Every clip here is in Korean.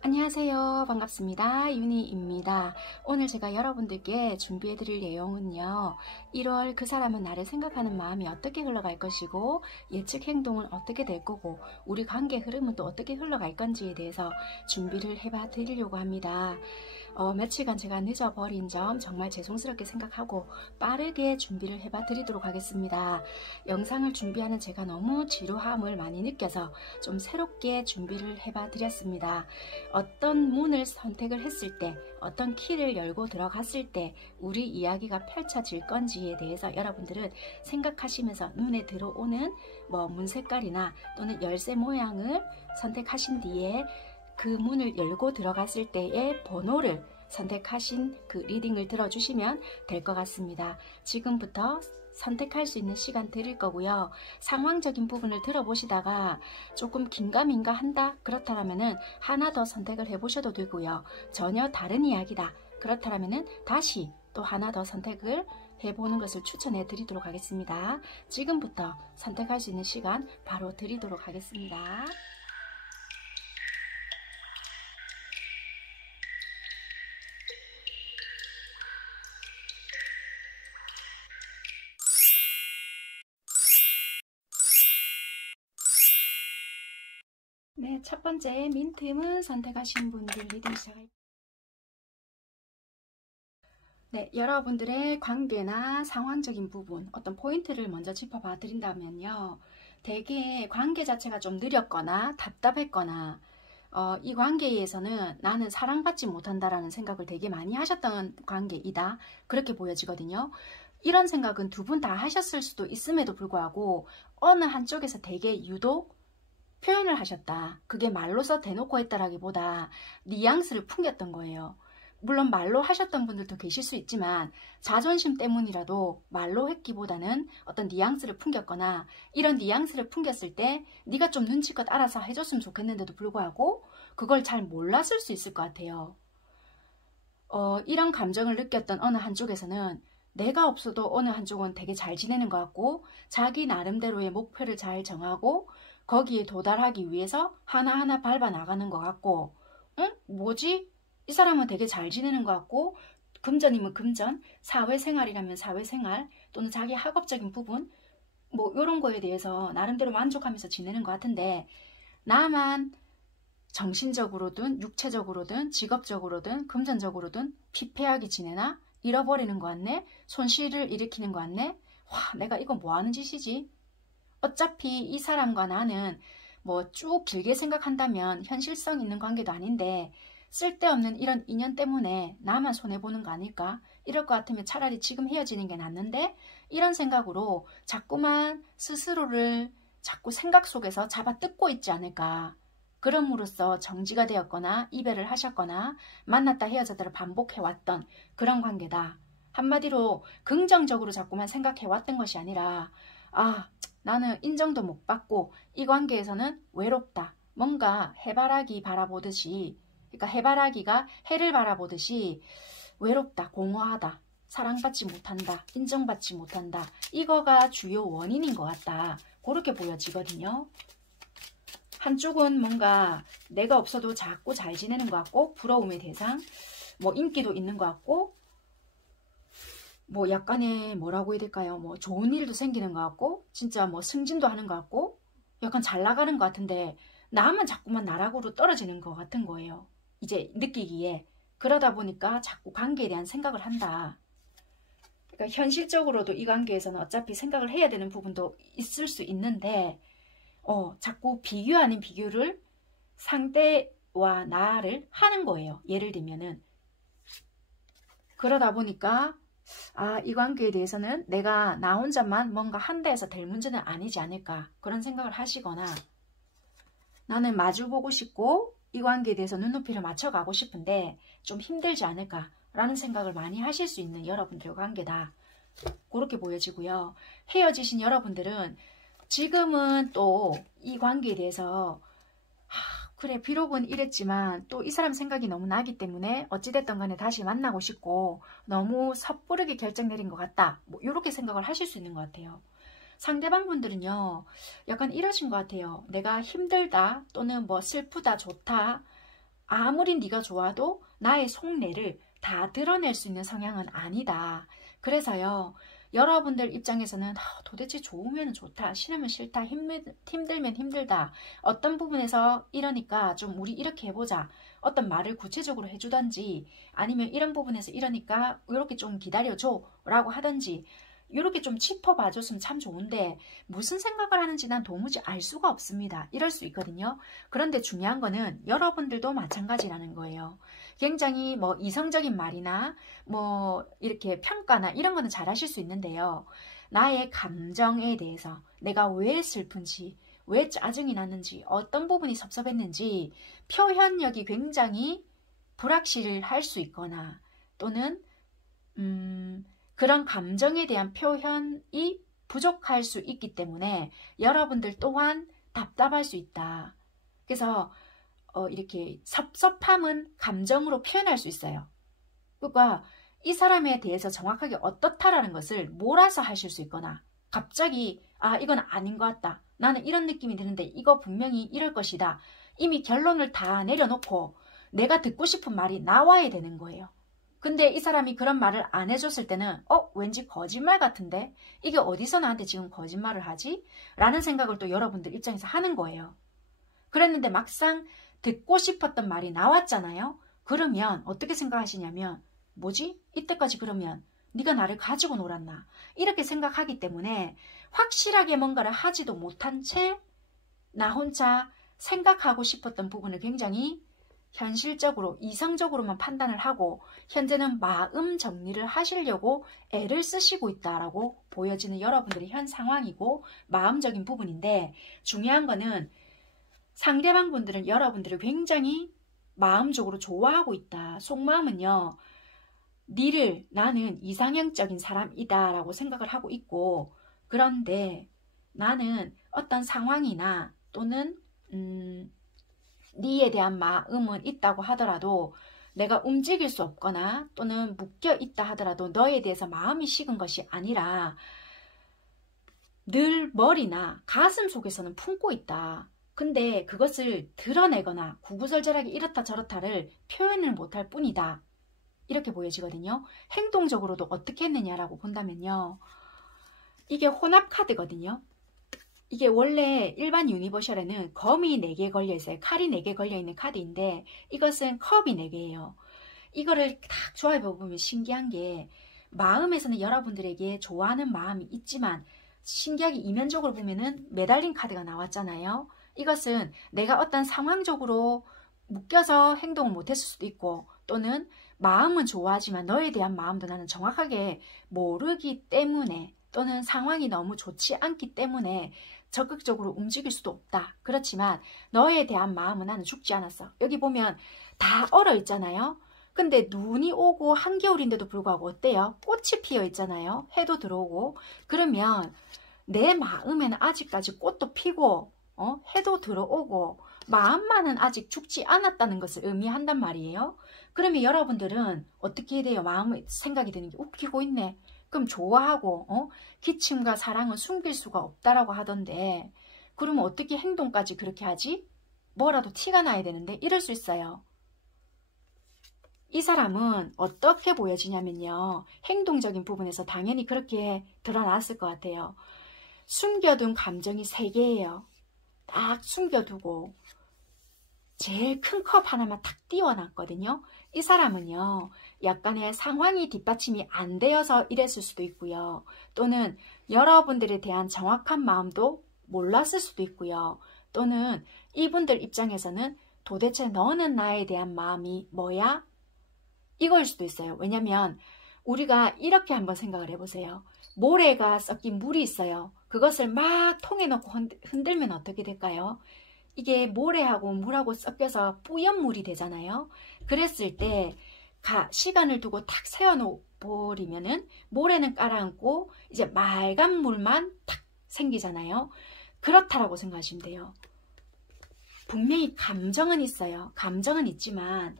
안녕하세요. 반갑습니다. 윤희입니다. 오늘 제가 여러분들께 준비해 드릴 내용은요. 1월 그 사람은 나를 생각하는 마음이 어떻게 흘러갈 것이고 예측 행동은 어떻게 될 거고 우리 관계 흐름은 또 어떻게 흘러갈 건지에 대해서 준비를 해봐 드리려고 합니다. 며칠간 제가 늦어버린 점 정말 죄송스럽게 생각하고 빠르게 준비를 해봐 드리도록 하겠습니다. 영상을 준비하는 제가 너무 지루함을 많이 느껴서 좀 새롭게 준비를 해봐 드렸습니다. 어떤 문을 선택을 했을 때, 어떤 키를 열고 들어갔을 때 우리 이야기가 펼쳐질 건지에 대해서 여러분들은 생각하시면서 눈에 들어오는 문 색깔이나 또는 열쇠 모양을 선택하신 뒤에 그 문을 열고 들어갔을 때의 번호를 선택하신 그 리딩을 들어주시면 될 것 같습니다. 지금부터 선택할 수 있는 시간 드릴 거고요. 상황적인 부분을 들어보시다가 조금 긴가민가 한다 그렇다면은 하나 더 선택을 해보셔도 되고요. 전혀 다른 이야기다 그렇다면은 다시 또 하나 더 선택을 해보는 것을 추천해 드리도록 하겠습니다. 지금부터 선택할 수 있는 시간 바로 드리도록 하겠습니다. 네, 첫 번째 민트문 선택하신 분들 리딩 시작할게요. 네, 여러분들의 관계나 상황적인 부분, 어떤 포인트를 먼저 짚어봐 드린다면요. 대개 관계 자체가 좀 느렸거나 답답했거나 이 관계에서는 나는 사랑받지 못한다라는 생각을 되게 많이 하셨던 관계이다. 그렇게 보여지거든요. 이런 생각은 두 분 다 하셨을 수도 있음에도 불구하고 어느 한쪽에서 되게 유독 표현을 하셨다. 그게 말로서 대놓고 했다라기보다 뉘앙스를 풍겼던 거예요. 물론 말로 하셨던 분들도 계실 수 있지만 자존심 때문이라도 말로 했기보다는 어떤 뉘앙스를 풍겼거나 이런 뉘앙스를 풍겼을 때 네가 좀 눈치껏 알아서 해줬으면 좋겠는데도 불구하고 그걸 잘 몰랐을 수 있을 것 같아요. 이런 감정을 느꼈던 어느 한쪽에서는 내가 없어도 어느 한쪽은 되게 잘 지내는 것 같고 자기 나름대로의 목표를 잘 정하고 거기에 도달하기 위해서 하나하나 밟아 나가는 것 같고 응? 뭐지? 이 사람은 되게 잘 지내는 것 같고 금전이면 금전, 사회생활이라면 사회생활 또는 자기 학업적인 부분 이런 거에 대해서 나름대로 만족하면서 지내는 것 같은데 나만 정신적으로든 육체적으로든 직업적으로든 금전적으로든 피폐하게 지내나? 잃어버리는 것 같네? 손실을 일으키는 것 같네? 와, 내가 이거 뭐 하는 짓이지? 어차피 이 사람과 나는 쭉 길게 생각한다면 현실성 있는 관계도 아닌데 쓸데없는 이런 인연 때문에 나만 손해보는 거 아닐까? 이럴 것 같으면 차라리 지금 헤어지는 게 낫는데 이런 생각으로 자꾸만 스스로를 자꾸 생각 속에서 잡아 뜯고 있지 않을까? 그럼으로써 정지가 되었거나 이별을 하셨거나 만났다 헤어졌다를 반복해왔던 그런 관계다. 한마디로 긍정적으로 자꾸만 생각해왔던 것이 아니라 나는 인정도 못 받고 이 관계에서는 외롭다. 뭔가 해바라기 바라보듯이 그러니까 해바라기가 해를 바라보듯이 외롭다, 공허하다, 사랑받지 못한다, 인정받지 못한다. 이거가 주요 원인인 것 같다. 그렇게 보여지거든요. 한쪽은 뭔가 내가 없어도 자꾸 잘 지내는 것 같고 부러움의 대상, 인기도 있는 것 같고 약간의 뭐라고 해야 될까요? 좋은 일도 생기는 것 같고 진짜 승진도 하는 것 같고 약간 잘 나가는 것 같은데 나만 자꾸만 나락으로 떨어지는 것 같은 거예요. 이제 느끼기에. 그러다 보니까 자꾸 관계에 대한 생각을 한다. 그러니까 현실적으로도 이 관계에서는 어차피 생각을 해야 되는 부분도 있을 수 있는데 자꾸 비교 아닌 비교를 상대와 나를 하는 거예요. 예를 들면은 그러다 보니까 이 관계에 대해서는 내가 나 혼자만 뭔가 한다 해서 될 문제는 아니지 않을까 그런 생각을 하시거나 나는 마주보고 싶고 이 관계에 대해서 눈높이를 맞춰가고 싶은데 좀 힘들지 않을까 라는 생각을 많이 하실 수 있는 여러분들의 관계다. 그렇게 보여지고요. 헤어지신 여러분들은 지금은 또 이 관계에 대해서 그래 비록은 이랬지만 또 이 사람 생각이 너무 나기 때문에 어찌됐든 간에 다시 만나고 싶고 너무 섣부르게 결정 내린 것 같다. 이렇게 생각을 하실 수 있는 것 같아요. 상대방 분들은요 약간 이러신 것 같아요. 내가 힘들다 또는 슬프다 좋다 아무리 네가 좋아도 나의 속내를 다 드러낼 수 있는 성향은 아니다. 그래서요, 여러분들 입장에서는 도대체 좋으면 좋다, 싫으면 싫다, 힘들면 힘들다, 어떤 부분에서 이러니까 좀 우리 이렇게 해보자, 어떤 말을 구체적으로 해주던지, 아니면 이런 부분에서 이러니까 이렇게 좀 기다려줘 라고 하던지, 이렇게 좀 짚어봐줬으면 참 좋은데 무슨 생각을 하는지 난 도무지 알 수가 없습니다. 이럴 수 있거든요. 그런데 중요한 거는 여러분들도 마찬가지라는 거예요. 굉장히 뭐 이성적인 말이나 뭐 이렇게 평가나 이런 거는 잘 하실 수 있는데요. 나의 감정에 대해서 내가 왜 슬픈지, 왜 짜증이 났는지, 어떤 부분이 섭섭했는지 표현력이 굉장히 불확실할 수 있거나 또는 그런 감정에 대한 표현이 부족할 수 있기 때문에 여러분들 또한 답답할 수 있다. 그래서 이렇게 섭섭함은 감정으로 표현할 수 있어요. 그러니까 이 사람에 대해서 정확하게 어떻다라는 것을 몰아서 하실 수 있거나 갑자기 이건 아닌 것 같다. 나는 이런 느낌이 드는데 이거 분명히 이럴 것이다. 이미 결론을 다 내려놓고 내가 듣고 싶은 말이 나와야 되는 거예요. 근데 이 사람이 그런 말을 안 해줬을 때는 왠지 거짓말 같은데 이게 어디서 나한테 지금 거짓말을 하지? 라는 생각을 또 여러분들 입장에서 하는 거예요. 그랬는데 막상 듣고 싶었던 말이 나왔잖아요. 그러면 어떻게 생각하시냐면 뭐지? 이때까지 그러면 네가 나를 가지고 놀았나? 이렇게 생각하기 때문에 확실하게 뭔가를 하지도 못한 채 나 혼자 생각하고 싶었던 부분을 굉장히 현실적으로 이성적으로만 판단을 하고 현재는 마음 정리를 하시려고 애를 쓰시고 있다라고 보여지는 여러분들의 현 상황이고 마음적인 부분인데, 중요한 거는 상대방 분들은 여러분들을 굉장히 마음적으로 좋아하고 있다. 속마음은요, 나는 이상형적인 사람이다 라고 생각을 하고 있고, 그런데 나는 어떤 상황이나 또는 니에 대한 마음은 있다고 하더라도 내가 움직일 수 없거나 또는 묶여 있다 하더라도 너에 대해서 마음이 식은 것이 아니라 늘 머리나 가슴 속에서는 품고 있다. 근데 그것을 드러내거나 구구절절하게 이렇다 저렇다를 표현을 못할 뿐이다. 이렇게 보여지거든요. 행동적으로도 어떻게 했느냐라고 본다면요. 이게 혼합 카드거든요. 이게 원래 일반 유니버셜에는 검이 4개 걸려있어요. 칼이 4개 걸려있는 카드인데 이것은 컵이 4개예요. 이거를 딱 조합해보면 신기한 게 마음에서는 여러분들에게 좋아하는 마음이 있지만 신기하게 이면적으로 보면은 매달린 카드가 나왔잖아요. 이것은 내가 어떤 상황적으로 묶여서 행동을 못했을 수도 있고 또는 마음은 좋아하지만 너에 대한 마음도 나는 정확하게 모르기 때문에 또는 상황이 너무 좋지 않기 때문에 적극적으로 움직일 수도 없다. 그렇지만 너에 대한 마음은 나는 죽지 않았어. 여기 보면 다 얼어 있잖아요. 근데 눈이 오고 한겨울인데도 불구하고 어때요? 꽃이 피어 있잖아요. 해도 들어오고. 그러면 내 마음에는 아직까지 꽃도 피고 해도 들어오고 마음만은 아직 죽지 않았다는 것을 의미한단 말이에요. 그러면 여러분들은 어떻게 해야 돼요? 마음의 생각이 드는 게 웃기고 있네. 그럼 좋아하고 기침과 사랑은 숨길 수가 없다라고 하던데 그러면 어떻게 행동까지 그렇게 하지? 뭐라도 티가 나야 되는데 이럴 수 있어요. 이 사람은 어떻게 보여지냐면요. 행동적인 부분에서 당연히 그렇게 드러났을 것 같아요. 숨겨둔 감정이 3개예요. 딱 숨겨두고 제일 큰 컵 하나만 탁 띄워놨거든요. 이 사람은요. 약간의 상황이 뒷받침이 안 되어서 이랬을 수도 있고요. 또는 여러분들에 대한 정확한 마음도 몰랐을 수도 있고요. 또는 이분들 입장에서는 도대체 너는 나에 대한 마음이 뭐야? 이걸 수도 있어요. 왜냐면 우리가 이렇게 한번 생각을 해보세요. 모래가 섞인 물이 있어요. 그것을 막 통에 넣고 흔들면 어떻게 될까요? 이게 모래하고 물하고 섞여서 뿌연 물이 되잖아요. 그랬을 때 시간을 두고 탁 세워놓버리면은 모래는 깔아앉고 이제 맑은 물만 탁 생기잖아요. 그렇다라고 생각하시면 돼요. 분명히 감정은 있어요. 감정은 있지만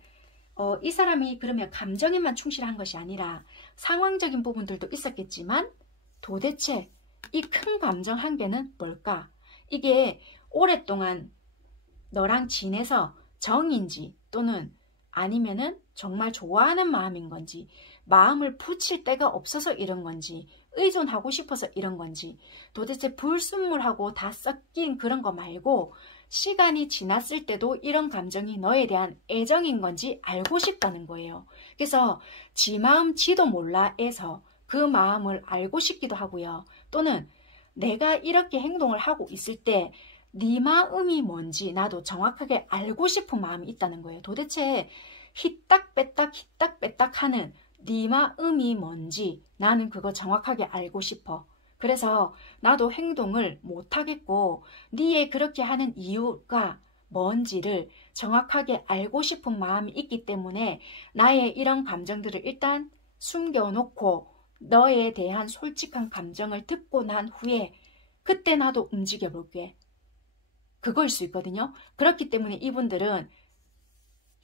이 사람이 그러면 감정에만 충실한 것이 아니라 상황적인 부분들도 있었겠지만 도대체 이 큰 감정 한 개는 뭘까? 이게 오랫동안 너랑 지내서 정인지 또는 아니면은 정말 좋아하는 마음인 건지, 마음을 붙일 데가 없어서 이런 건지, 의존하고 싶어서 이런 건지, 도대체 불순물하고 다 섞인 그런 거 말고 시간이 지났을 때도 이런 감정이 너에 대한 애정인 건지 알고 싶다는 거예요. 그래서 지 마음 지도 몰라에서 그 마음을 알고 싶기도 하고요. 또는 내가 이렇게 행동을 하고 있을 때 네 마음이 뭔지 나도 정확하게 알고 싶은 마음이 있다는 거예요. 도대체 히딱 뺐딱 하는 네 마음이 뭔지 나는 그거 정확하게 알고 싶어. 그래서 나도 행동을 못하겠고 네의 그렇게 하는 이유가 뭔지를 정확하게 알고 싶은 마음이 있기 때문에 나의 이런 감정들을 일단 숨겨놓고 너에 대한 솔직한 감정을 듣고 난 후에 그때 나도 움직여 볼게. 그거일 수 있거든요. 그렇기 때문에 이분들은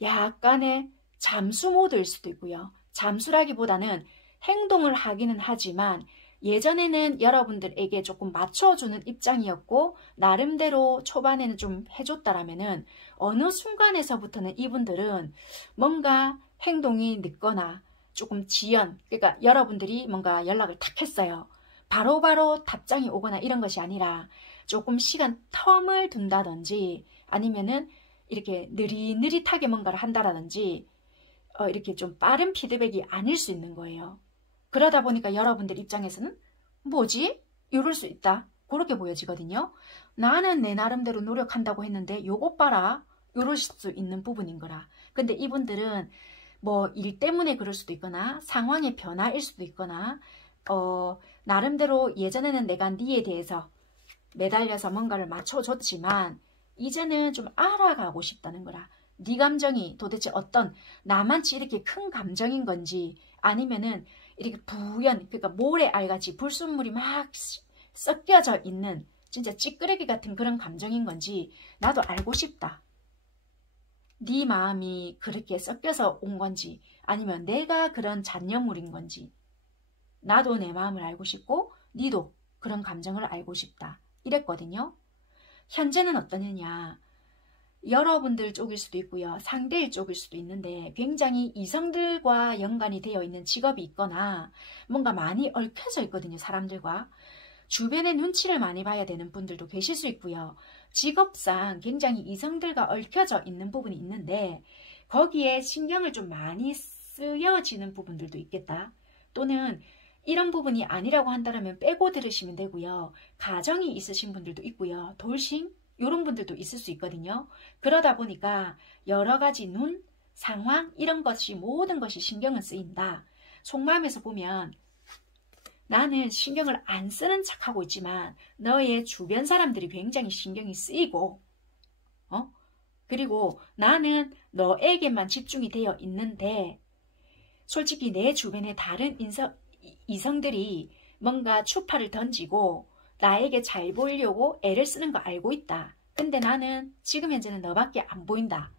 약간의 잠수 모드일 수도 있고요. 잠수라기보다는 행동을 하기는 하지만 예전에는 여러분들에게 조금 맞춰주는 입장이었고 나름대로 초반에는 좀 해줬다라면은 어느 순간에서부터는 이분들은 뭔가 행동이 늦거나 조금 지연, 그러니까 여러분들이 뭔가 연락을 탁 했어요. 바로바로 답장이 오거나 이런 것이 아니라 조금 시간 텀을 둔다든지 아니면은 이렇게 느릿느릿하게 뭔가를 한다라든지 이렇게 좀 빠른 피드백이 아닐 수 있는 거예요. 그러다 보니까 여러분들 입장에서는 뭐지? 이럴 수 있다. 그렇게 보여지거든요. 나는 내 나름대로 노력한다고 했는데 요것 봐라. 이럴 수 있는 부분인 거라. 근데 이분들은 뭐 일 때문에 그럴 수도 있거나 상황의 변화일 수도 있거나 나름대로 예전에는 내가 네에 대해서 매달려서 뭔가를 맞춰줬지만 이제는 좀 알아가고 싶다는 거라. 네 감정이 도대체 어떤 나만치 이렇게 큰 감정인 건지 아니면은 이렇게 부연 그러니까 모래알같이 불순물이 막 섞여져 있는 진짜 찌끄레기 같은 그런 감정인 건지 나도 알고 싶다. 네 마음이 그렇게 섞여서 온 건지 아니면 내가 그런 잔여물인 건지 나도 내 마음을 알고 싶고 네도 그런 감정을 알고 싶다. 이랬거든요. 현재는 어떠느냐. 여러분들 쪽일 수도 있고요. 상대일 쪽일 수도 있는데 굉장히 이성들과 연관이 되어 있는 직업이 있거나 뭔가 많이 얽혀져 있거든요. 사람들과. 주변의 눈치를 많이 봐야 되는 분들도 계실 수 있고요. 직업상 굉장히 이성들과 얽혀져 있는 부분이 있는데 거기에 신경을 좀 많이 쓰여지는 부분들도 있겠다. 또는 이런 부분이 아니라고 한다면 빼고 들으시면 되고요. 가정이 있으신 분들도 있고요. 돌싱 이런 분들도 있을 수 있거든요. 그러다 보니까 여러 가지 눈, 상황 이런 것이 모든 것이 신경을 쓰인다. 속마음에서 보면 나는 신경을 안 쓰는 척하고 있지만 너의 주변 사람들이 굉장히 신경이 쓰이고 그리고 나는 너에게만 집중이 되어 있는데 솔직히 내 주변에 다른 이성들이 뭔가 추파를 던지고 나에게 잘 보이려고 애를 쓰는 거 알고 있다. 근데 나는 지금 현재는 너밖에 안 보인다.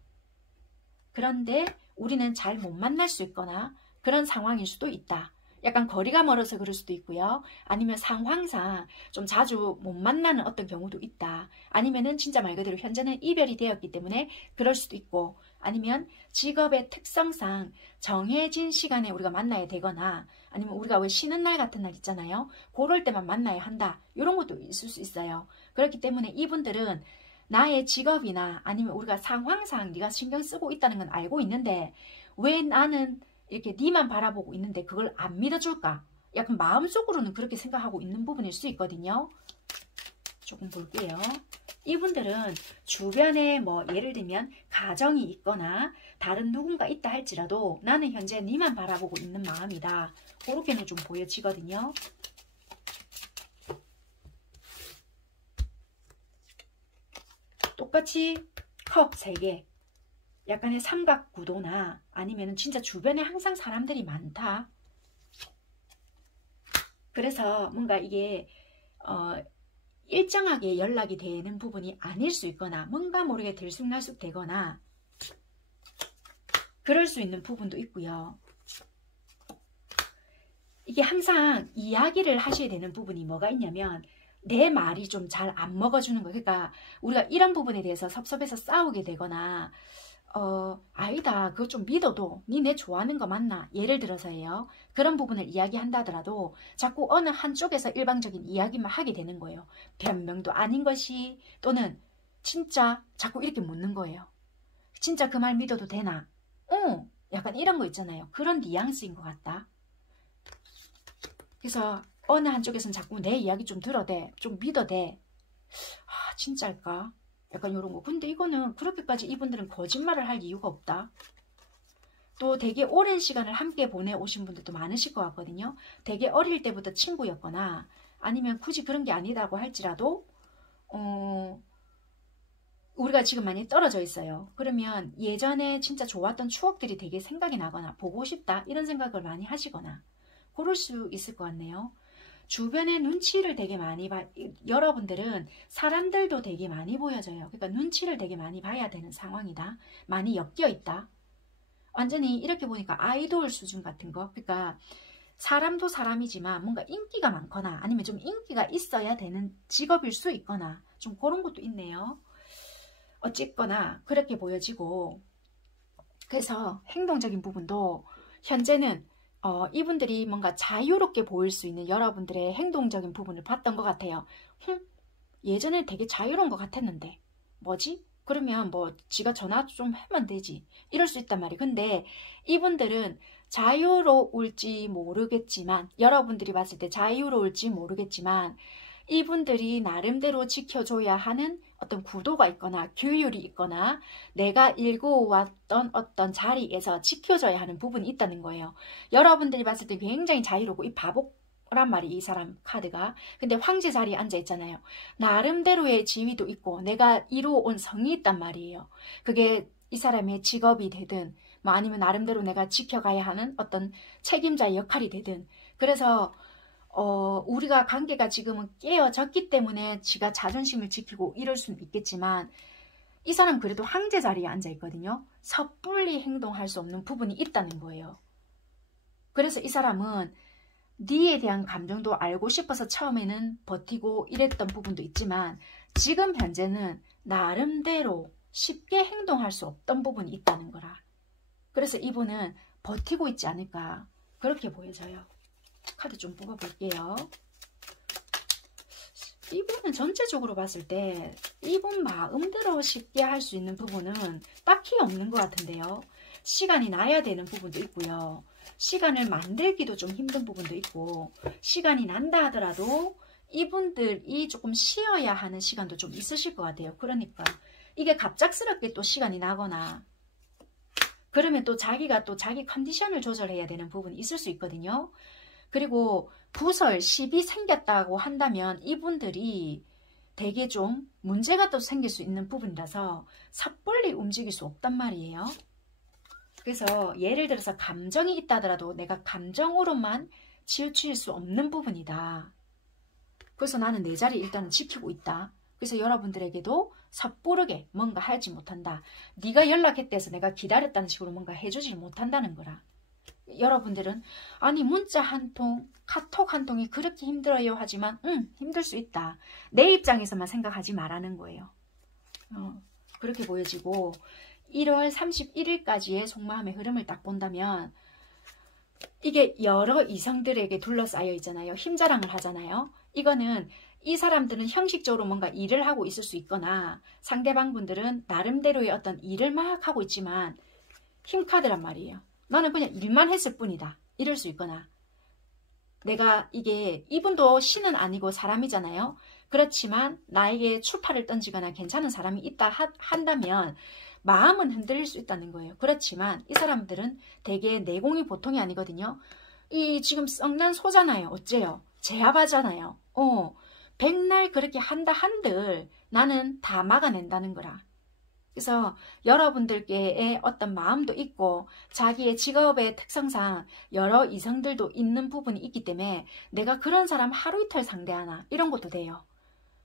그런데 우리는 잘 못 만날 수 있거나 그런 상황일 수도 있다. 약간 거리가 멀어서 그럴 수도 있고요. 아니면 상황상 좀 자주 못 만나는 어떤 경우도 있다. 아니면은 진짜 말 그대로 현재는 이별이 되었기 때문에 그럴 수도 있고 아니면 직업의 특성상 정해진 시간에 우리가 만나야 되거나 아니면 우리가 왜 쉬는 날 같은 날 있잖아요. 그럴 때만 만나야 한다. 이런 것도 있을 수 있어요. 그렇기 때문에 이분들은 나의 직업이나 아니면 우리가 상황상 네가 신경 쓰고 있다는 건 알고 있는데 왜 나는 이렇게 니만 바라보고 있는데 그걸 안 믿어줄까? 약간 마음속으로는 그렇게 생각하고 있는 부분일 수 있거든요. 조금 볼게요. 이분들은 주변에 뭐 예를 들면 가정이 있거나 다른 누군가 있다 할지라도 나는 현재 니만 바라보고 있는 마음이다. 그렇게는 좀 보여지거든요. 똑같이 컵 3개. 약간의 삼각 구도나 아니면 진짜 주변에 항상 사람들이 많다. 그래서 뭔가 이게 일정하게 연락이 되는 부분이 아닐 수 있거나 뭔가 모르게 들쑥날쑥 되거나 그럴 수 있는 부분도 있고요. 이게 항상 이야기를 하셔야 되는 부분이 뭐가 있냐면 내 말이 좀 잘 안 먹어주는 거. 그러니까 우리가 이런 부분에 대해서 섭섭해서 싸우게 되거나 아니다. 그거 좀 믿어도 니네 좋아하는 거 맞나? 예를 들어서예요. 그런 부분을 이야기한다 하더라도 자꾸 어느 한쪽에서 일방적인 이야기만 하게 되는 거예요. 변명도 아닌 것이 또는 진짜 자꾸 이렇게 묻는 거예요. 진짜 그 말 믿어도 되나? 약간 이런 거 있잖아요. 그런 뉘앙스인 것 같다. 그래서 어느 한쪽에서는 자꾸 내 이야기 좀 들어대, 좀 믿어대. 아, 진짜일까? 약간 이런 거. 근데 이거는 그렇게까지 이분들은 거짓말을 할 이유가 없다. 또 되게 오랜 시간을 함께 보내오신 분들도 많으실 것 같거든요. 되게 어릴 때부터 친구였거나 아니면 굳이 그런 게 아니다고 할지라도 우리가 지금 많이 떨어져 있어요. 그러면 예전에 진짜 좋았던 추억들이 되게 생각이 나거나 보고 싶다 이런 생각을 많이 하시거나 그럴 수 있을 것 같네요. 주변의 눈치를 되게 많이 여러분들은 사람들도 되게 많이 보여져요. 그러니까 눈치를 되게 많이 봐야 되는 상황이다. 많이 엮여 있다. 완전히 이렇게 보니까 아이돌 수준 같은 거. 그러니까 사람도 사람이지만 뭔가 인기가 많거나 아니면 좀 인기가 있어야 되는 직업일 수 있거나 좀 그런 것도 있네요. 어쨌거나 그렇게 보여지고 그래서 행동적인 부분도 현재는 이분들이 뭔가 자유롭게 보일 수 있는 여러분들의 행동적인 부분을 봤던 것 같아요. 예전에 되게 자유로운 것 같았는데 뭐지? 그러면 뭐 지가 전화 좀 하면 되지. 이럴 수 있단 말이에요. 근데 이분들은 자유로울지 모르겠지만 여러분들이 봤을 때 자유로울지 모르겠지만 이분들이 나름대로 지켜줘야 하는 어떤 구도가 있거나 규율이 있거나 내가 일궈왔던 어떤 자리에서 지켜줘야 하는 부분이 있다는 거예요. 여러분들이 봤을 때 굉장히 자유롭고 이 바보란 말이 이 사람 카드가. 근데 황제 자리에 앉아 있잖아요. 나름대로의 지위도 있고 내가 이루어온 성이 있단 말이에요. 그게 이 사람의 직업이 되든 뭐 아니면 나름대로 내가 지켜가야 하는 어떤 책임자의 역할이 되든 그래서 우리가 관계가 지금은 깨어졌기 때문에 지가 자존심을 지키고 이럴 수는 있겠지만 이 사람 그래도 황제 자리에 앉아 있거든요. 섣불리 행동할 수 없는 부분이 있다는 거예요. 그래서 이 사람은 니에 대한 감정도 알고 싶어서 처음에는 버티고 이랬던 부분도 있지만 지금 현재는 나름대로 쉽게 행동할 수 없던 부분이 있다는 거라. 그래서 이분은 버티고 있지 않을까 그렇게 보여져요. 카드 좀 뽑아볼게요. 이분은 전체적으로 봤을 때 이분 마음대로 쉽게 할 수 있는 부분은 딱히 없는 것 같은데요. 시간이 나야 되는 부분도 있고요. 시간을 만들기도 좀 힘든 부분도 있고 시간이 난다 하더라도 이분들이 조금 쉬어야 하는 시간도 좀 있으실 것 같아요. 그러니까 이게 갑작스럽게 또 시간이 나거나 그러면 또 자기가 또 자기 컨디션을 조절해야 되는 부분이 있을 수 있거든요. 그리고 부설, 시비 생겼다고 한다면 이분들이 되게 좀 문제가 또 생길 수 있는 부분이라서 섣불리 움직일 수 없단 말이에요. 그래서 예를 들어서 감정이 있다 하더라도 내가 감정으로만 치우칠 수 없는 부분이다. 그래서 나는 내 자리 일단은 지키고 있다. 그래서 여러분들에게도 섣부르게 뭔가 하지 못한다. 네가 연락했다 해서 내가 기다렸다는 식으로 뭔가 해주지 못한다는 거라. 여러분들은 아니 문자 한 통, 카톡 한 통이 그렇게 힘들어요 하지만 힘들 수 있다. 내 입장에서만 생각하지 말라는 거예요. 그렇게 보여지고 1월 31일까지의 속마음의 흐름을 딱 본다면 이게 여러 이성들에게 둘러싸여 있잖아요. 힘자랑을 하잖아요. 이거는 이 사람들은 형식적으로 뭔가 일을 하고 있을 수 있거나 상대방 분들은 나름대로의 어떤 일을 막 하고 있지만 힘카드란 말이에요. 너는 그냥 일만 했을 뿐이다. 이럴 수 있거나 내가 이게 이분도 신은 아니고 사람이잖아요. 그렇지만 나에게 추파를 던지거나 괜찮은 사람이 있다 한다면 마음은 흔들릴 수 있다는 거예요. 그렇지만 이 사람들은 되게 내공이 보통이 아니거든요. 이 지금 썩난 소잖아요. 어째요? 제압하잖아요. 백날 그렇게 한다 한들 나는 다 막아낸다는 거라. 그래서 여러분들께의 어떤 마음도 있고 자기의 직업의 특성상 여러 이성들도 있는 부분이 있기 때문에 내가 그런 사람 하루 이틀 상대하나 이런 것도 돼요.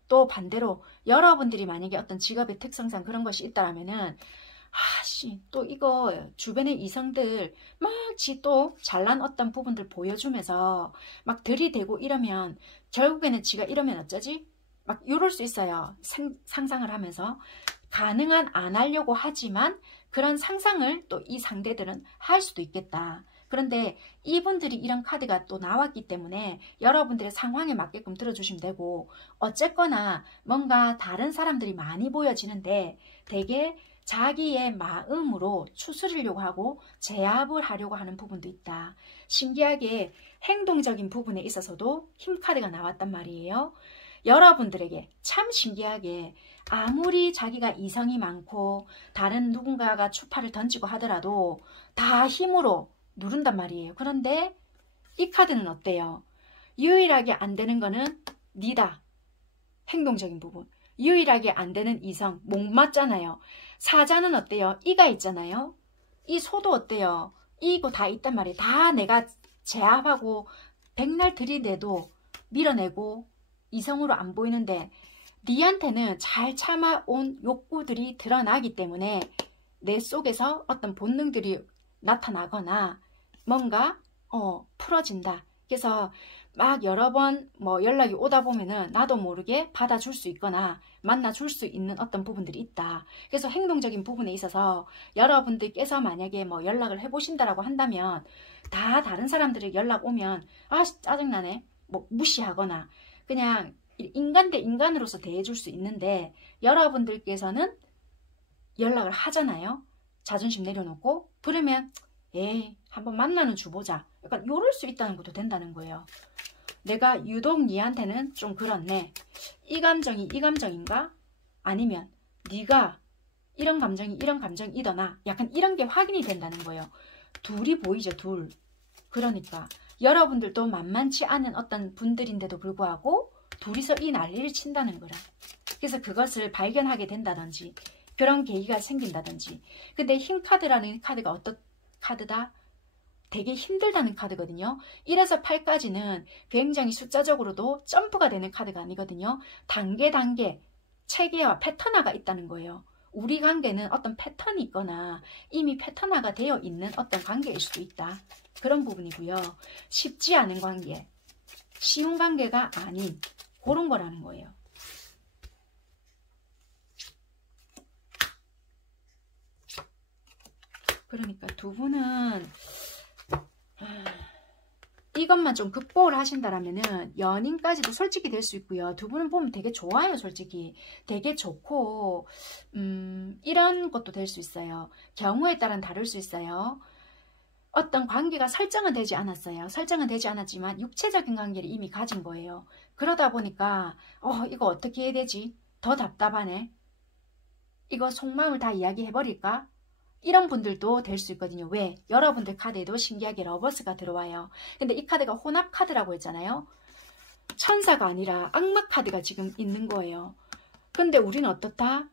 또 반대로 여러분들이 만약에 어떤 직업의 특성상 그런 것이 있다라면은 또 이거 주변의 이성들 막 지 또 잘난 어떤 부분들 보여주면서 막 들이대고 이러면 결국에는 지가 이러면 어쩌지? 막 이럴 수 있어요. 상상을 하면서 가능한 안 하려고 하지만 그런 상상을 또 이 상대들은 할 수도 있겠다. 그런데 이분들이 이런 카드가 또 나왔기 때문에 여러분들의 상황에 맞게끔 들어주시면 되고, 어쨌거나 뭔가 다른 사람들이 많이 보여지는데 되게 자기의 마음으로 추스리려고 하고 제압을 하려고 하는 부분도 있다. 신기하게 행동적인 부분에 있어서도 힘카드가 나왔단 말이에요. 여러분들에게 참 신기하게 아무리 자기가 이성이 많고 다른 누군가가 추파를 던지고 하더라도 다 힘으로 누른단 말이에요. 그런데 이 카드는 어때요? 유일하게 안 되는 거는 니다. 행동적인 부분. 유일하게 안 되는 이성. 못 맞잖아요. 사자는 어때요? 이가 있잖아요. 이 소도 어때요? 이고 다 있단 말이에요. 다 내가 제압하고 백날 들이대도 밀어내고 이성으로 안 보이는데 니한테는 잘 참아온 욕구들이 드러나기 때문에 내 속에서 어떤 본능들이 나타나거나 뭔가 풀어진다. 그래서 막 여러 번 뭐 연락이 오다 보면은 나도 모르게 받아줄 수 있거나 만나줄 수 있는 어떤 부분들이 있다. 그래서 행동적인 부분에 있어서 여러분들께서 만약에 뭐 연락을 해보신다라고 한다면 다 다른 사람들이 연락 오면 아 짜증나네 뭐 무시하거나 그냥 인간 대 인간으로서 대해줄 수 있는데, 여러분들께서는 연락을 하잖아요. 자존심 내려놓고. 그러면 에이 한번 만나는 주보자. 약간 요럴 수 있다는 것도 된다는 거예요. 내가 유독 니한테는 좀 그렇네. 이 감정이 이 감정인가? 아니면 네가 이런 감정이 이런 감정이더나 약간 이런 게 확인이 된다는 거예요. 둘이 보이죠. 둘. 그러니까 여러분들도 만만치 않은 어떤 분들인데도 불구하고 둘이서 이 난리를 친다는 거라. 그래서 그것을 발견하게 된다든지 그런 계기가 생긴다든지. 근데 힘카드라는 카드가 어떤 카드다? 되게 힘들다는 카드거든요. 1에서 8까지는 굉장히 숫자적으로도 점프가 되는 카드가 아니거든요. 단계 체계와 패턴화가 있다는 거예요. 우리 관계는 어떤 패턴이 있거나 이미 패턴화가 되어 있는 어떤 관계일 수도 있다. 그런 부분이고요. 쉽지 않은 관계, 쉬운 관계가 아닌 그런 거라는 거예요. 그러니까 두 분은 이것만 좀 극복을 하신다라면은 연인까지도 솔직히 될 수 있고요. 두 분은 보면 되게 좋아요. 솔직히 되게 좋고 이런 것도 될 수 있어요. 경우에 따라는 다를 수 있어요. 어떤 관계가 설정은 되지 않았어요. 설정은 되지 않았지만 육체적인 관계를 이미 가진 거예요. 그러다 보니까 이거 어떻게 해야 되지? 더 답답하네. 이거 속마음을 다 이야기해버릴까? 이런 분들도 될 수 있거든요. 왜? 여러분들 카드에도 신기하게 러버스가 들어와요. 근데 이 카드가 혼합 카드라고 했잖아요. 천사가 아니라 악마 카드가 지금 있는 거예요. 근데 우리는 어떻다?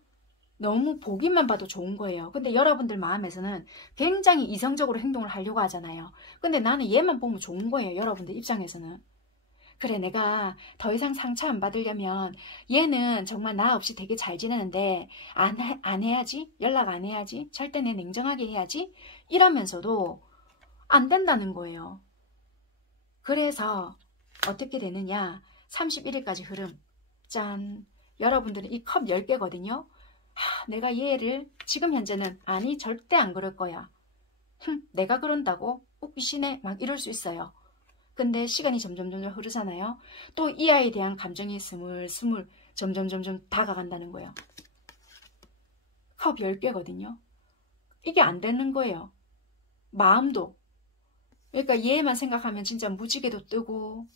너무 보기만 봐도 좋은 거예요. 근데 여러분들 마음에서는 굉장히 이성적으로 행동을 하려고 하잖아요. 근데 나는 얘만 보면 좋은 거예요. 여러분들 입장에서는. 그래, 내가 더 이상 상처 안 받으려면 얘는 정말 나 없이 되게 잘 지내는데 안 해야지? 연락 안 해야지? 절대 내 냉정하게 해야지? 이러면서도 안 된다는 거예요. 그래서 어떻게 되느냐? 31일까지 흐름. 짠! 여러분들은 이 컵 10개거든요. 내가 얘를 지금 현재는 아니 절대 안 그럴 거야. 내가 그런다고? 웃기시네? 막 이럴 수 있어요. 근데 시간이 점점 흐르잖아요. 또 이 아이에 대한 감정이 스물스물 점점 다가간다는 거예요. 컵 10개거든요. 이게 안 되는 거예요. 마음도. 그러니까 얘만 생각하면 진짜 무지개도 뜨고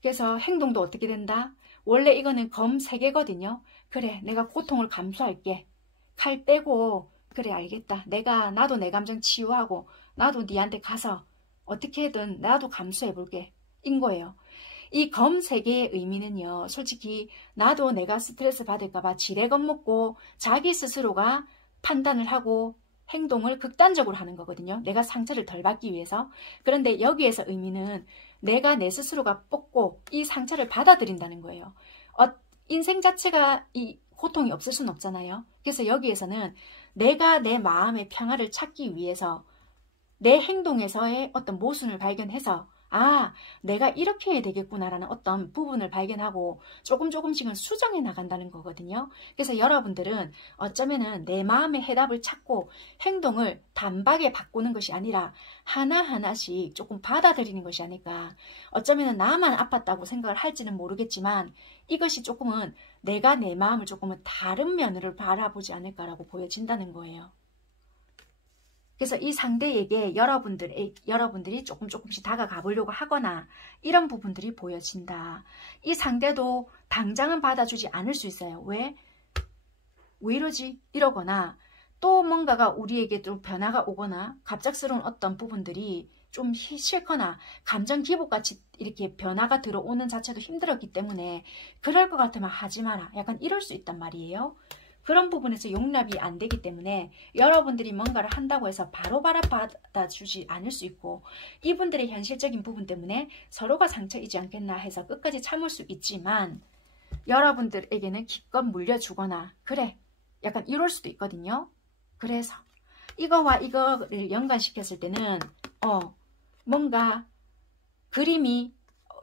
그래서 행동도 어떻게 된다? 원래 이거는 검 3개거든요. 그래, 내가 고통을 감수할게. 칼 떼고 그래 알겠다. 나도 내 감정 치유하고 나도 니한테 가서 어떻게든 나도 감수해볼게. 인 거예요. 이 검 3개의 의미는요. 솔직히 나도 내가 스트레스 받을까봐 지레 겁먹고 자기 스스로가 판단을 하고 행동을 극단적으로 하는 거거든요. 내가 상처를 덜 받기 위해서. 그런데 여기에서 의미는 내가 내 스스로가 뽑고 이 상처를 받아들인다는 거예요. 인생 자체가 이 고통이 없을 수는 없잖아요. 그래서 여기에서는 내가 내 마음의 평화를 찾기 위해서 내 행동에서의 어떤 모순을 발견해서 아, 내가 이렇게 해야 되겠구나라는 어떤 부분을 발견하고 조금씩은 수정해 나간다는 거거든요. 그래서 여러분들은 어쩌면은 내 마음의 해답을 찾고 행동을 단박에 바꾸는 것이 아니라 하나하나씩 조금 받아들이는 것이 아닐까. 어쩌면은 나만 아팠다고 생각을 할지는 모르겠지만 이것이 조금은 내가 내 마음을 조금은 다른 면으로 바라보지 않을까라고 보여진다는 거예요. 그래서 이 상대에게 여러분들이 조금씩 다가가 보려고 하거나 이런 부분들이 보여진다. 이 상대도 당장은 받아주지 않을 수 있어요. 왜 이러지? 이러거나 또 뭔가가 우리에게 좀 변화가 오거나 갑작스러운 어떤 부분들이 좀 싫거나 감정 기복같이 이렇게 변화가 들어오는 자체도 힘들었기 때문에 그럴 것 같으면 하지 마라. 약간 이럴 수 있단 말이에요. 그런 부분에서 용납이 안 되기 때문에 여러분들이 뭔가를 한다고 해서 바로바로 받아주지 않을 수 있고 이분들의 현실적인 부분 때문에 서로가 상처이지 않겠나 해서 끝까지 참을 수 있지만 여러분들에게는 기껏 물려주거나 그래 약간 이럴 수도 있거든요. 그래서 이거와 이거를 연관시켰을 때는 뭔가 그림이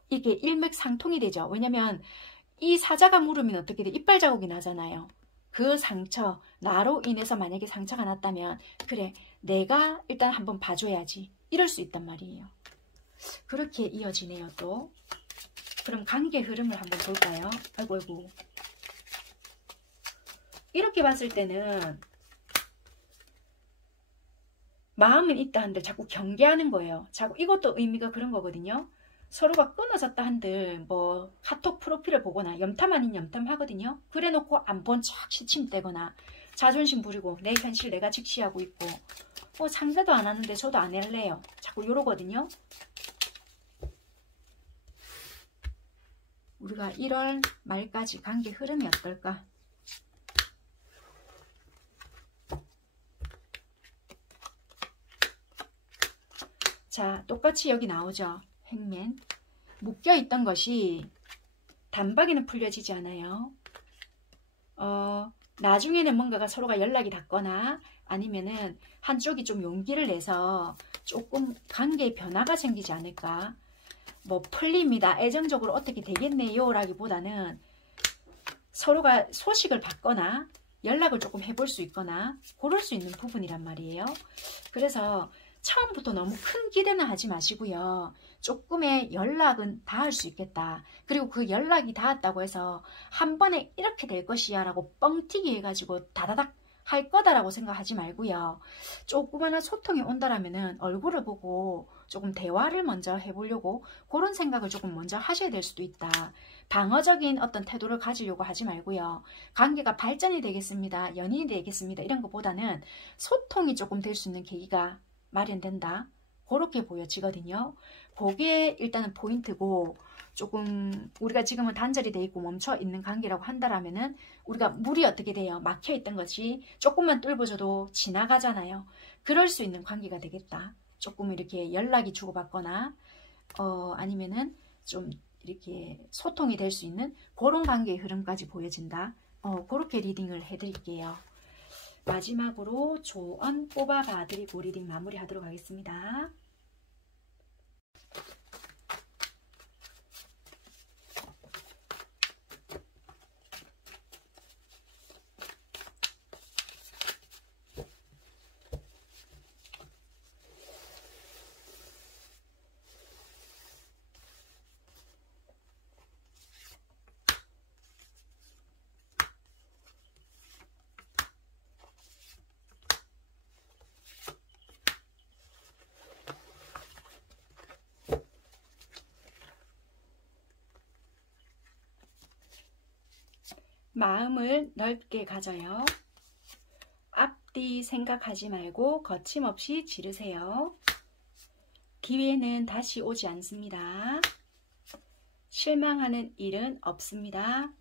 이게 일맥상통이 되죠. 왜냐면 이 사자가 물으면 어떻게 돼? 이빨 자국이 나잖아요. 그 상처, 나로 인해서 만약에 상처가 났다면 그래 내가 일단 한번 봐줘야지 이럴 수 있단 말이에요. 그렇게 이어지네요. 또 그럼 관계 흐름을 한번 볼까요? 아이고 이렇게 봤을 때는 마음은 있다 한들 자꾸 경계하는 거예요. 자꾸 이것도 의미가 그런 거거든요. 서로가 끊어졌다 한들 뭐 카톡 프로필을 보거나 염탐 아닌 염탐 하거든요. 그래놓고 안 본 척 시침대거나 자존심 부리고 내 현실 내가 직시하고 있고 상대도 안 하는데 저도 안 할래요. 자꾸 이러거든요. 우리가 1월 말까지 관계 흐름이 어떨까? 자, 똑같이 여기 나오죠. 행맨. 묶여있던 것이 단박에는 풀려지지 않아요. 나중에는 뭔가가 서로가 연락이 닿거나 아니면은 한쪽이 좀 용기를 내서 조금 관계에 변화가 생기지 않을까. 뭐 풀립니다. 애정적으로 어떻게 되겠네요 라기보다는 서로가 소식을 받거나 연락을 조금 해볼 수 있거나 그럴 수 있는 부분이란 말이에요. 그래서 처음부터 너무 큰 기대는 하지 마시고요. 조금의 연락은 닿을 수 있겠다. 그리고 그 연락이 닿았다고 해서 한 번에 이렇게 될 것이야 라고 뻥튀기 해가지고 다다닥 할 거다라고 생각하지 말고요. 조그마한 소통이 온다라면은 얼굴을 보고 조금 대화를 먼저 해보려고 그런 생각을 조금 먼저 하셔야 될 수도 있다. 방어적인 어떤 태도를 가지려고 하지 말고요. 관계가 발전이 되겠습니다. 연인이 되겠습니다. 이런 것보다는 소통이 조금 될 수 있는 계기가 마련된다. 그렇게 보여지거든요. 그게 일단은 포인트고 조금 우리가 지금은 단절이 돼 있고 멈춰 있는 관계라고 한다라면은 우리가 물이 어떻게 돼요? 막혀 있던 것이 조금만 뚫어줘도 지나가잖아요. 그럴 수 있는 관계가 되겠다. 조금 이렇게 연락이 주고받거나 아니면은 좀 이렇게 소통이 될 수 있는 그런 관계의 흐름까지 보여진다. 그렇게 리딩을 해드릴게요. 마지막으로 조언 뽑아봐드리고 리딩 마무리하도록 하겠습니다. 마음을 넓게 가져요. 앞뒤 생각하지 말고 거침없이 지르세요. 기회는 다시 오지 않습니다. 실망하는 일은 없습니다.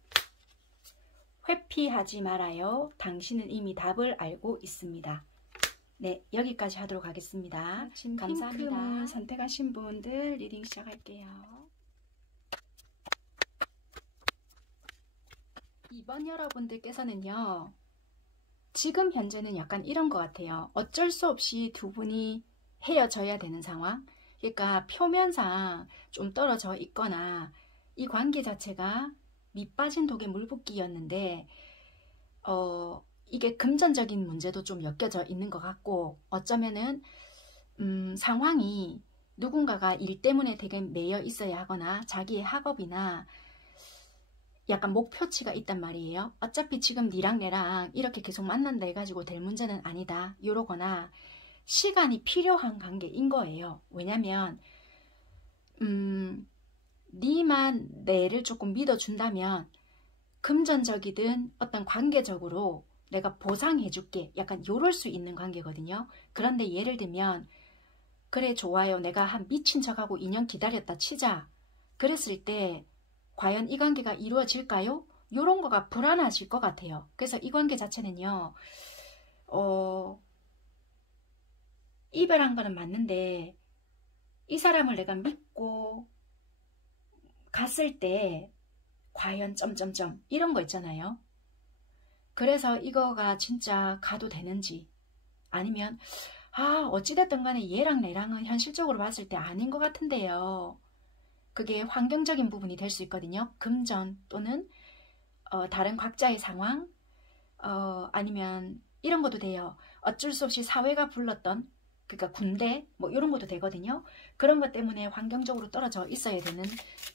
회피하지 말아요. 당신은 이미 답을 알고 있습니다. 네, 여기까지 하도록 하겠습니다. 감사합니다. 핑크문 선택하신 분들 리딩 시작할게요. 이번 여러분들께서는요. 지금 현재는 약간 이런 것 같아요. 어쩔 수 없이 두 분이 헤어져야 되는 상황. 그러니까 표면상 좀 떨어져 있거나 이 관계 자체가 밑빠진 독에 물 붓기였는데 이게 금전적인 문제도 좀 엮여져 있는 것 같고, 어쩌면은 상황이 누군가가 일 때문에 되게 매여 있어야 하거나 자기의 학업이나 약간 목표치가 있단 말이에요. 어차피 지금 니랑 내랑 이렇게 계속 만난다 해가지고 될 문제는 아니다, 이러거나 시간이 필요한 관계인 거예요. 왜냐면 니만 내를 조금 믿어준다면 금전적이든 어떤 관계적으로 내가 보상해줄게, 약간 요럴 수 있는 관계거든요. 그런데 예를 들면 그래 좋아요, 내가 한 미친 척하고 2년 기다렸다 치자, 그랬을 때 과연 이 관계가 이루어질까요? 요런 거가 불안하실 것 같아요. 그래서 이 관계 자체는요, 이별한 거는 맞는데 이 사람을 내가 믿고 갔을 때 과연 점점점 이런 거 있잖아요. 그래서 이거가 진짜 가도 되는지, 아니면 어찌됐든 간에 얘랑 내랑은 현실적으로 봤을 때 아닌 것 같은데요. 그게 환경적인 부분이 될 수 있거든요. 금전 또는 다른 각자의 상황, 아니면 이런 것도 돼요. 어쩔 수 없이 사회가 불렀던, 그러니까 군대 뭐 이런 것도 되거든요. 그런 것 때문에 환경적으로 떨어져 있어야 되는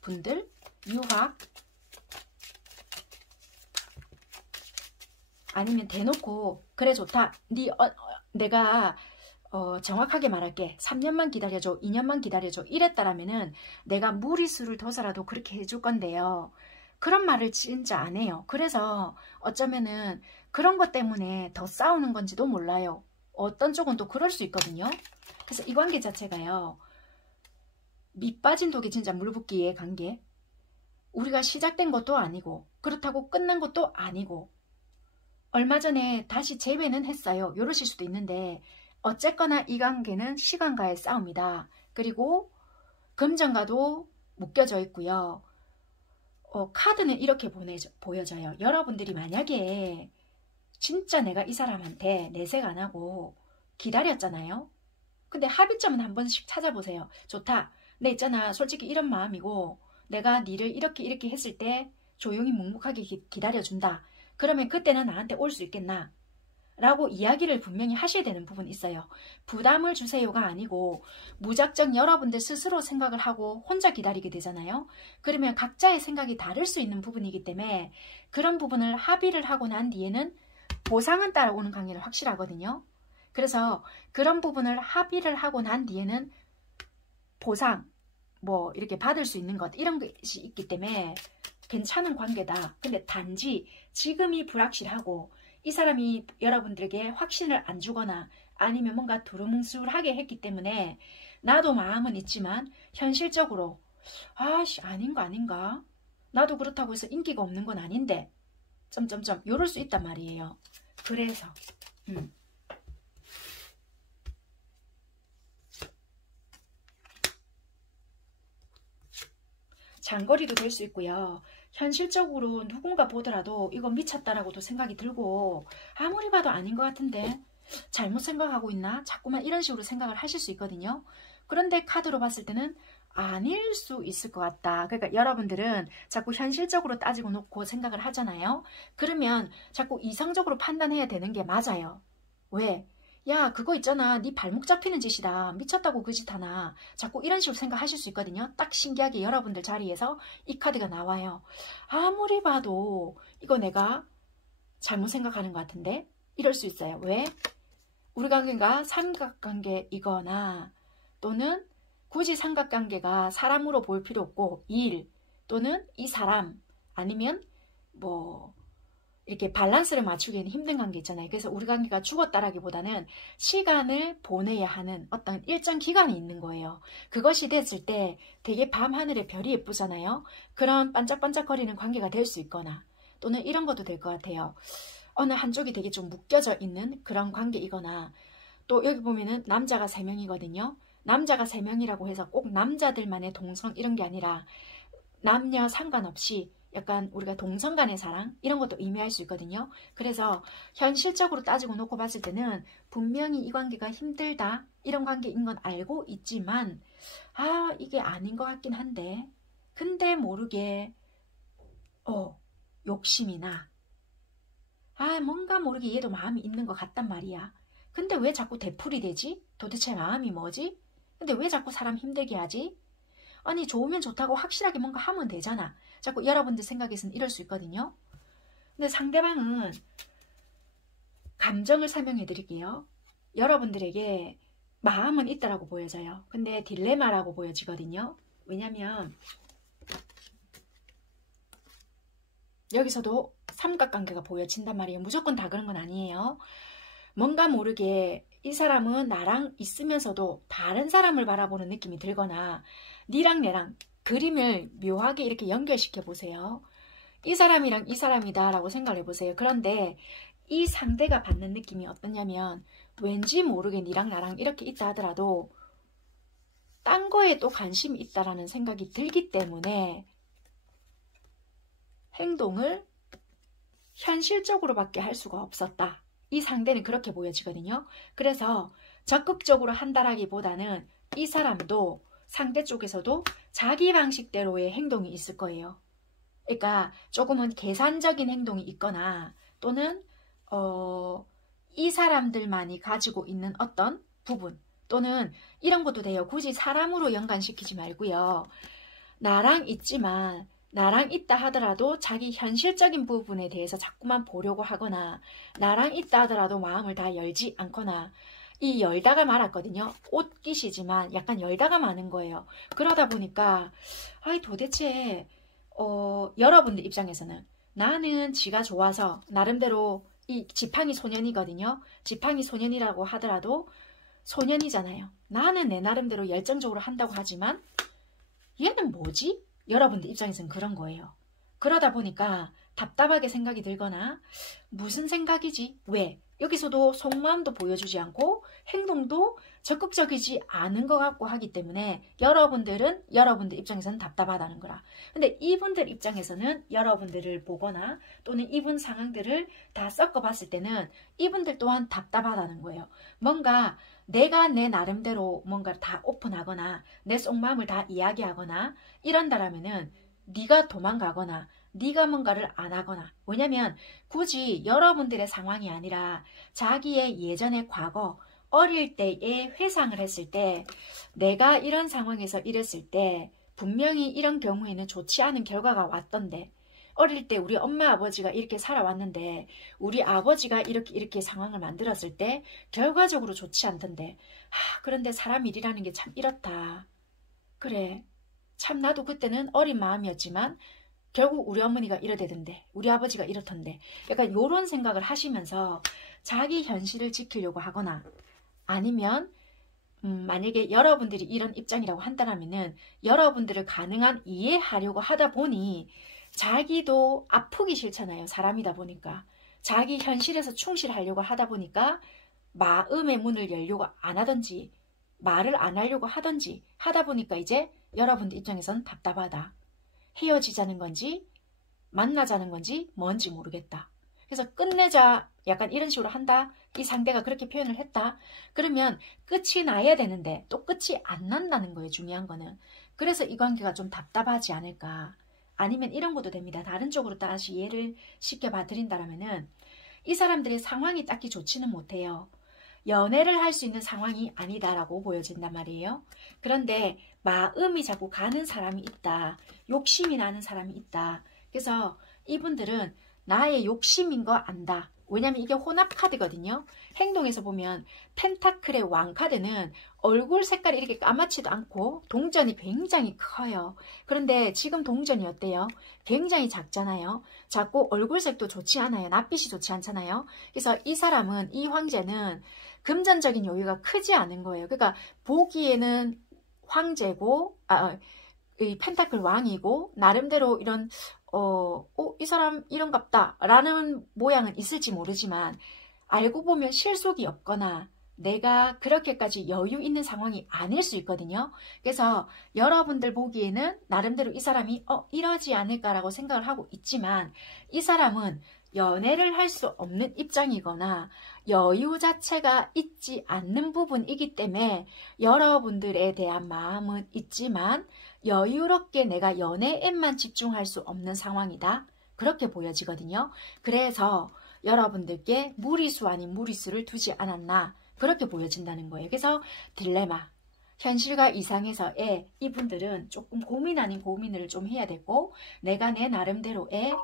분들, 유학, 아니면 대놓고 그래 좋다, 내가 정확하게 말할게, 3년만 기다려줘, 2년만 기다려줘 이랬다라면은 내가 무리수를 둬서라도 그렇게 해줄 건데요. 그런 말을 진짜 안 해요. 그래서 어쩌면은 그런 것 때문에 더 싸우는 건지도 몰라요. 어떤 쪽은 또 그럴 수 있거든요. 그래서 이 관계 자체가요, 밑빠진 독이 진짜 물붓기의 관계, 우리가 시작된 것도 아니고 그렇다고 끝난 것도 아니고, 얼마 전에 다시 재회는 했어요. 이러실 수도 있는데 어쨌거나 이 관계는 시간과의 싸움이다. 그리고 금전과도 묶여져 있고요. 카드는 이렇게 보여져요. 여러분들이 만약에 진짜 내가 이 사람한테 내색 안 하고 기다렸잖아요. 근데 합의점은 한 번씩 찾아보세요. 좋다, 내 있잖아, 솔직히 이런 마음이고 내가 니를 이렇게 했을 때 조용히 묵묵하게 기다려준다. 그러면 그때는 나한테 올 수 있겠나? 라고 이야기를 분명히 하셔야 되는 부분이 있어요. 부담을 주세요가 아니고 무작정 여러분들 스스로 생각을 하고 혼자 기다리게 되잖아요. 그러면 각자의 생각이 다를 수 있는 부분이기 때문에 그런 부분을 합의를 하고 난 뒤에는 보상은 따라오는 관계는 확실하거든요. 그래서 그런 부분을 합의를 하고 난 뒤에는 보상, 뭐 이렇게 받을 수 있는 것, 이런 것이 있기 때문에 괜찮은 관계다. 근데 단지 지금이 불확실하고 이 사람이 여러분들에게 확신을 안 주거나 아니면 뭔가 두루뭉술하게 했기 때문에 나도 마음은 있지만 현실적으로 아닌 거 아닌가? 나도 그렇다고 해서 인기가 없는 건 아닌데 점점점 이럴 수 있단 말이에요. 그래서 장거리도 될 수 있고요. 현실적으로 누군가 보더라도 이거 미쳤다라고도 생각이 들고 아무리 봐도 아닌 것 같은데 잘못 생각하고 있나? 자꾸만 이런 식으로 생각을 하실 수 있거든요. 그런데 카드로 봤을 때는 아닐 수 있을 것 같다. 그러니까 여러분들은 자꾸 현실적으로 따지고 놓고 생각을 하잖아요. 그러면 자꾸 이성적으로 판단해야 되는 게 맞아요. 왜? 야, 그거 있잖아, 네 발목 잡히는 짓이다, 미쳤다고 그 짓 하나, 자꾸 이런 식으로 생각하실 수 있거든요. 딱 신기하게 여러분들 자리에서 이 카드가 나와요. 아무리 봐도 이거 내가 잘못 생각하는 것 같은데 이럴 수 있어요. 왜? 우리 관계가 삼각관계이거나 또는 굳이 삼각관계가 사람으로 볼 필요 없고 일 또는 이 사람 아니면 뭐 이렇게 밸런스를 맞추기에는 힘든 관계 있잖아요. 그래서 우리 관계가 죽었다라기보다는 시간을 보내야 하는 어떤 일정 기간이 있는 거예요. 그것이 됐을 때 되게 밤하늘에 별이 예쁘잖아요. 그런 반짝반짝거리는 관계가 될 수 있거나 또는 이런 것도 될 것 같아요. 어느 한쪽이 되게 좀 묶여져 있는 그런 관계이거나, 또 여기 보면은 남자가 3명이거든요. 남자가 3명이라고 해서 꼭 남자들만의 동성 이런 게 아니라 남녀 상관없이 약간 우리가 동성 간의 사랑 이런 것도 의미할 수 있거든요. 그래서 현실적으로 따지고 놓고 봤을 때는 분명히 이 관계가 힘들다 이런 관계인 건 알고 있지만 이게 아닌 것 같긴 한데 근데 모르게 욕심이나 뭔가 모르게 얘도 마음이 있는 것 같단 말이야. 근데 왜 자꾸 되풀이 되지? 도대체 마음이 뭐지? 근데 왜 자꾸 사람 힘들게 하지? 아니 좋으면 좋다고 확실하게 뭔가 하면 되잖아. 자꾸 여러분들 생각에서는 이럴 수 있거든요. 근데 상대방은 감정을 설명해 드릴게요. 여러분들에게 마음은 있다라고 보여져요. 근데 딜레마라고 보여지거든요. 왜냐면 여기서도 삼각관계가 보여진단 말이에요. 무조건 다 그런 건 아니에요. 뭔가 모르게 이 사람은 나랑 있으면서도 다른 사람을 바라보는 느낌이 들거나 니랑 내랑 그림을 묘하게 이렇게 연결시켜 보세요. 이 사람이랑 이 사람이다 라고 생각을 해보세요. 그런데 이 상대가 받는 느낌이 어떠냐면 왠지 모르게 니랑 나랑 이렇게 있다 하더라도 딴 거에 또 관심이 있다라는 생각이 들기 때문에 행동을 현실적으로밖에 할 수가 없었다. 이 상대는 그렇게 보여지거든요. 그래서 적극적으로 한다라기보다는 이 사람도 상대 쪽에서도 자기 방식대로의 행동이 있을 거예요. 그러니까 조금은 계산적인 행동이 있거나 또는 이 사람들만이 가지고 있는 어떤 부분 또는 이런 것도 돼요. 굳이 사람으로 연관시키지 말고요. 나랑 있지만 나랑 있다 하더라도 자기 현실적인 부분에 대해서 자꾸만 보려고 하거나 나랑 있다 하더라도 마음을 다 열지 않거나 이 열다가 말았거든요. 옷깃이지만 약간 열다가 마는 거예요. 그러다 보니까 도대체 여러분들 입장에서는 나는 지가 좋아서 나름대로 이 지팡이 소년이거든요. 지팡이 소년이라고 하더라도 소년이잖아요. 나는 내 나름대로 열정적으로 한다고 하지만 얘는 뭐지? 여러분들 입장에서는 그런 거예요. 그러다 보니까 답답하게 생각이 들거나 무슨 생각이지? 왜? 여기서도 속마음도 보여주지 않고 행동도 적극적이지 않은 것 같고 하기 때문에 여러분들 입장에서는 답답하다는 거라. 근데 이분들 입장에서는 여러분들을 보거나 또는 이분 상황들을 다 섞어봤을 때는 이분들 또한 답답하다는 거예요. 뭔가 내가 내 나름대로 뭔가를 다 오픈하거나 내 속마음을 다 이야기하거나 이런다라면은 네가 도망가거나 네가 뭔가를 안 하거나 왜냐면 굳이 여러분들의 상황이 아니라 자기의 예전의 과거 어릴 때에 회상을 했을 때 내가 이런 상황에서 이랬을 때 분명히 이런 경우에는 좋지 않은 결과가 왔던데 어릴 때 우리 엄마 아버지가 이렇게 살아왔는데 우리 아버지가 이렇게 상황을 만들었을 때 결과적으로 좋지 않던데 그런데 사람 일이라는 게 참 이렇다. 그래 참 나도 그때는 어린 마음이었지만 결국 우리 어머니가 이러대던데 우리 아버지가 이렇던데 약간 이런 생각을 하시면서 자기 현실을 지키려고 하거나 아니면 만약에 여러분들이 이런 입장이라고 한다면은 여러분들을 가능한 이해하려고 하다 보니 자기도 아프기 싫잖아요. 사람이다 보니까 자기 현실에서 충실하려고 하다 보니까 마음의 문을 열려고 안 하던지 말을 안 하려고 하던지 하다 보니까 이제 여러분들 입장에선 답답하다. 헤어지자는 건지 만나자는 건지 뭔지 모르겠다. 그래서 끝내자 약간 이런 식으로 한다. 이 상대가 그렇게 표현을 했다. 그러면 끝이 나야 되는데 또 끝이 안 난다는 거예요. 중요한 거는. 그래서 이 관계가 좀 답답하지 않을까. 아니면 이런 것도 됩니다. 다른 쪽으로 다시 이해를 시켜봐 드린다면은 이 사람들의 상황이 딱히 좋지는 못해요. 연애를 할 수 있는 상황이 아니다라고 보여진단 말이에요. 그런데 마음이 자꾸 가는 사람이 있다. 욕심이 나는 사람이 있다. 그래서 이분들은 나의 욕심인 거 안다. 왜냐면 이게 혼합 카드거든요. 행동에서 보면 펜타클의 왕 카드는 얼굴 색깔이 이렇게 까맣지도 않고 동전이 굉장히 커요. 그런데 지금 동전이 어때요? 굉장히 작잖아요. 작고 얼굴색도 좋지 않아요. 낯빛이 좋지 않잖아요. 그래서 이 사람은 이 황제는 금전적인 여유가 크지 않은 거예요. 그러니까 보기에는 황제고 이 펜타클 왕이고 나름대로 이런 이 사람 이런갑다 라는 모양은 있을지 모르지만 알고 보면 실속이 없거나 내가 그렇게까지 여유 있는 상황이 아닐 수 있거든요. 그래서 여러분들 보기에는 나름대로 이 사람이 이러지 않을까라고 생각을 하고 있지만 이 사람은 연애를 할 수 없는 입장이거나 여유 자체가 있지 않는 부분이기 때문에 여러분들에 대한 마음은 있지만 여유롭게 내가 연애에만 집중할 수 없는 상황이다. 그렇게 보여지거든요. 그래서 여러분들께 무리수 아닌 무리수를 두지 않았나 그렇게 보여진다는 거예요. 그래서 딜레마, 현실과 이상에서의 이분들은 조금 고민 아닌 고민을 좀 해야 되고 내가 내 나름대로의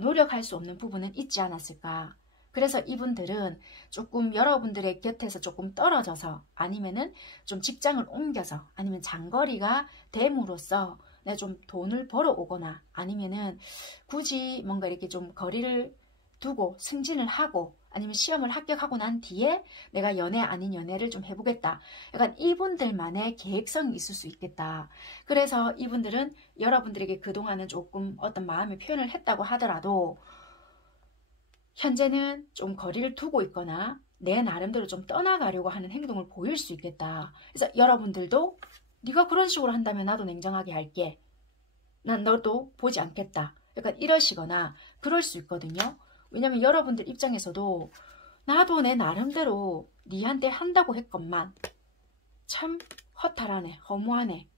노력할 수 없는 부분은 있지 않았을까. 그래서 이분들은 조금 여러분들의 곁에서 조금 떨어져서 아니면은 좀 직장을 옮겨서 아니면 장거리가 됨으로써 내가 좀 돈을 벌어오거나 아니면은 굳이 뭔가 이렇게 좀 거리를 두고 승진을 하고 아니면 시험을 합격하고 난 뒤에 내가 연애 아닌 연애를 좀 해보겠다. 약간 이분들만의 계획성이 있을 수 있겠다. 그래서 이분들은 여러분들에게 그동안은 조금 어떤 마음의 표현을 했다고 하더라도 현재는 좀 거리를 두고 있거나 내 나름대로 좀 떠나가려고 하는 행동을 보일 수 있겠다. 그래서 여러분들도 네가 그런 식으로 한다면 나도 냉정하게 할게. 난 너도 보지 않겠다. 약간 이러시거나 그럴 수 있거든요. 왜냐면 여러분들 입장에서도 나도 내 나름대로 니한테 한다고 했건만 참 허탈하네, 허무하네.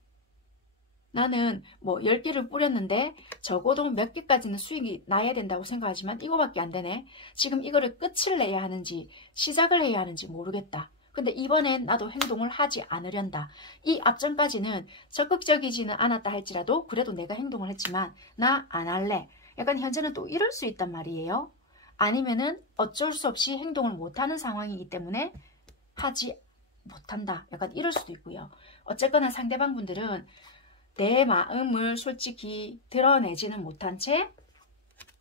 나는 뭐 10개를 뿌렸는데 적어도 몇 개까지는 수익이 나야 된다고 생각하지만 이거밖에 안 되네. 지금 이거를 끝을 내야 하는지 시작을 해야 하는지 모르겠다. 근데 이번엔 나도 행동을 하지 않으련다. 이 앞전까지는 적극적이지는 않았다 할지라도 그래도 내가 행동을 했지만 나 안 할래. 약간 현재는 또 이럴 수 있단 말이에요. 아니면은 어쩔 수 없이 행동을 못하는 상황이기 때문에 하지 못한다. 약간 이럴 수도 있고요. 어쨌거나 상대방 분들은 내 마음을 솔직히 드러내지는 못한 채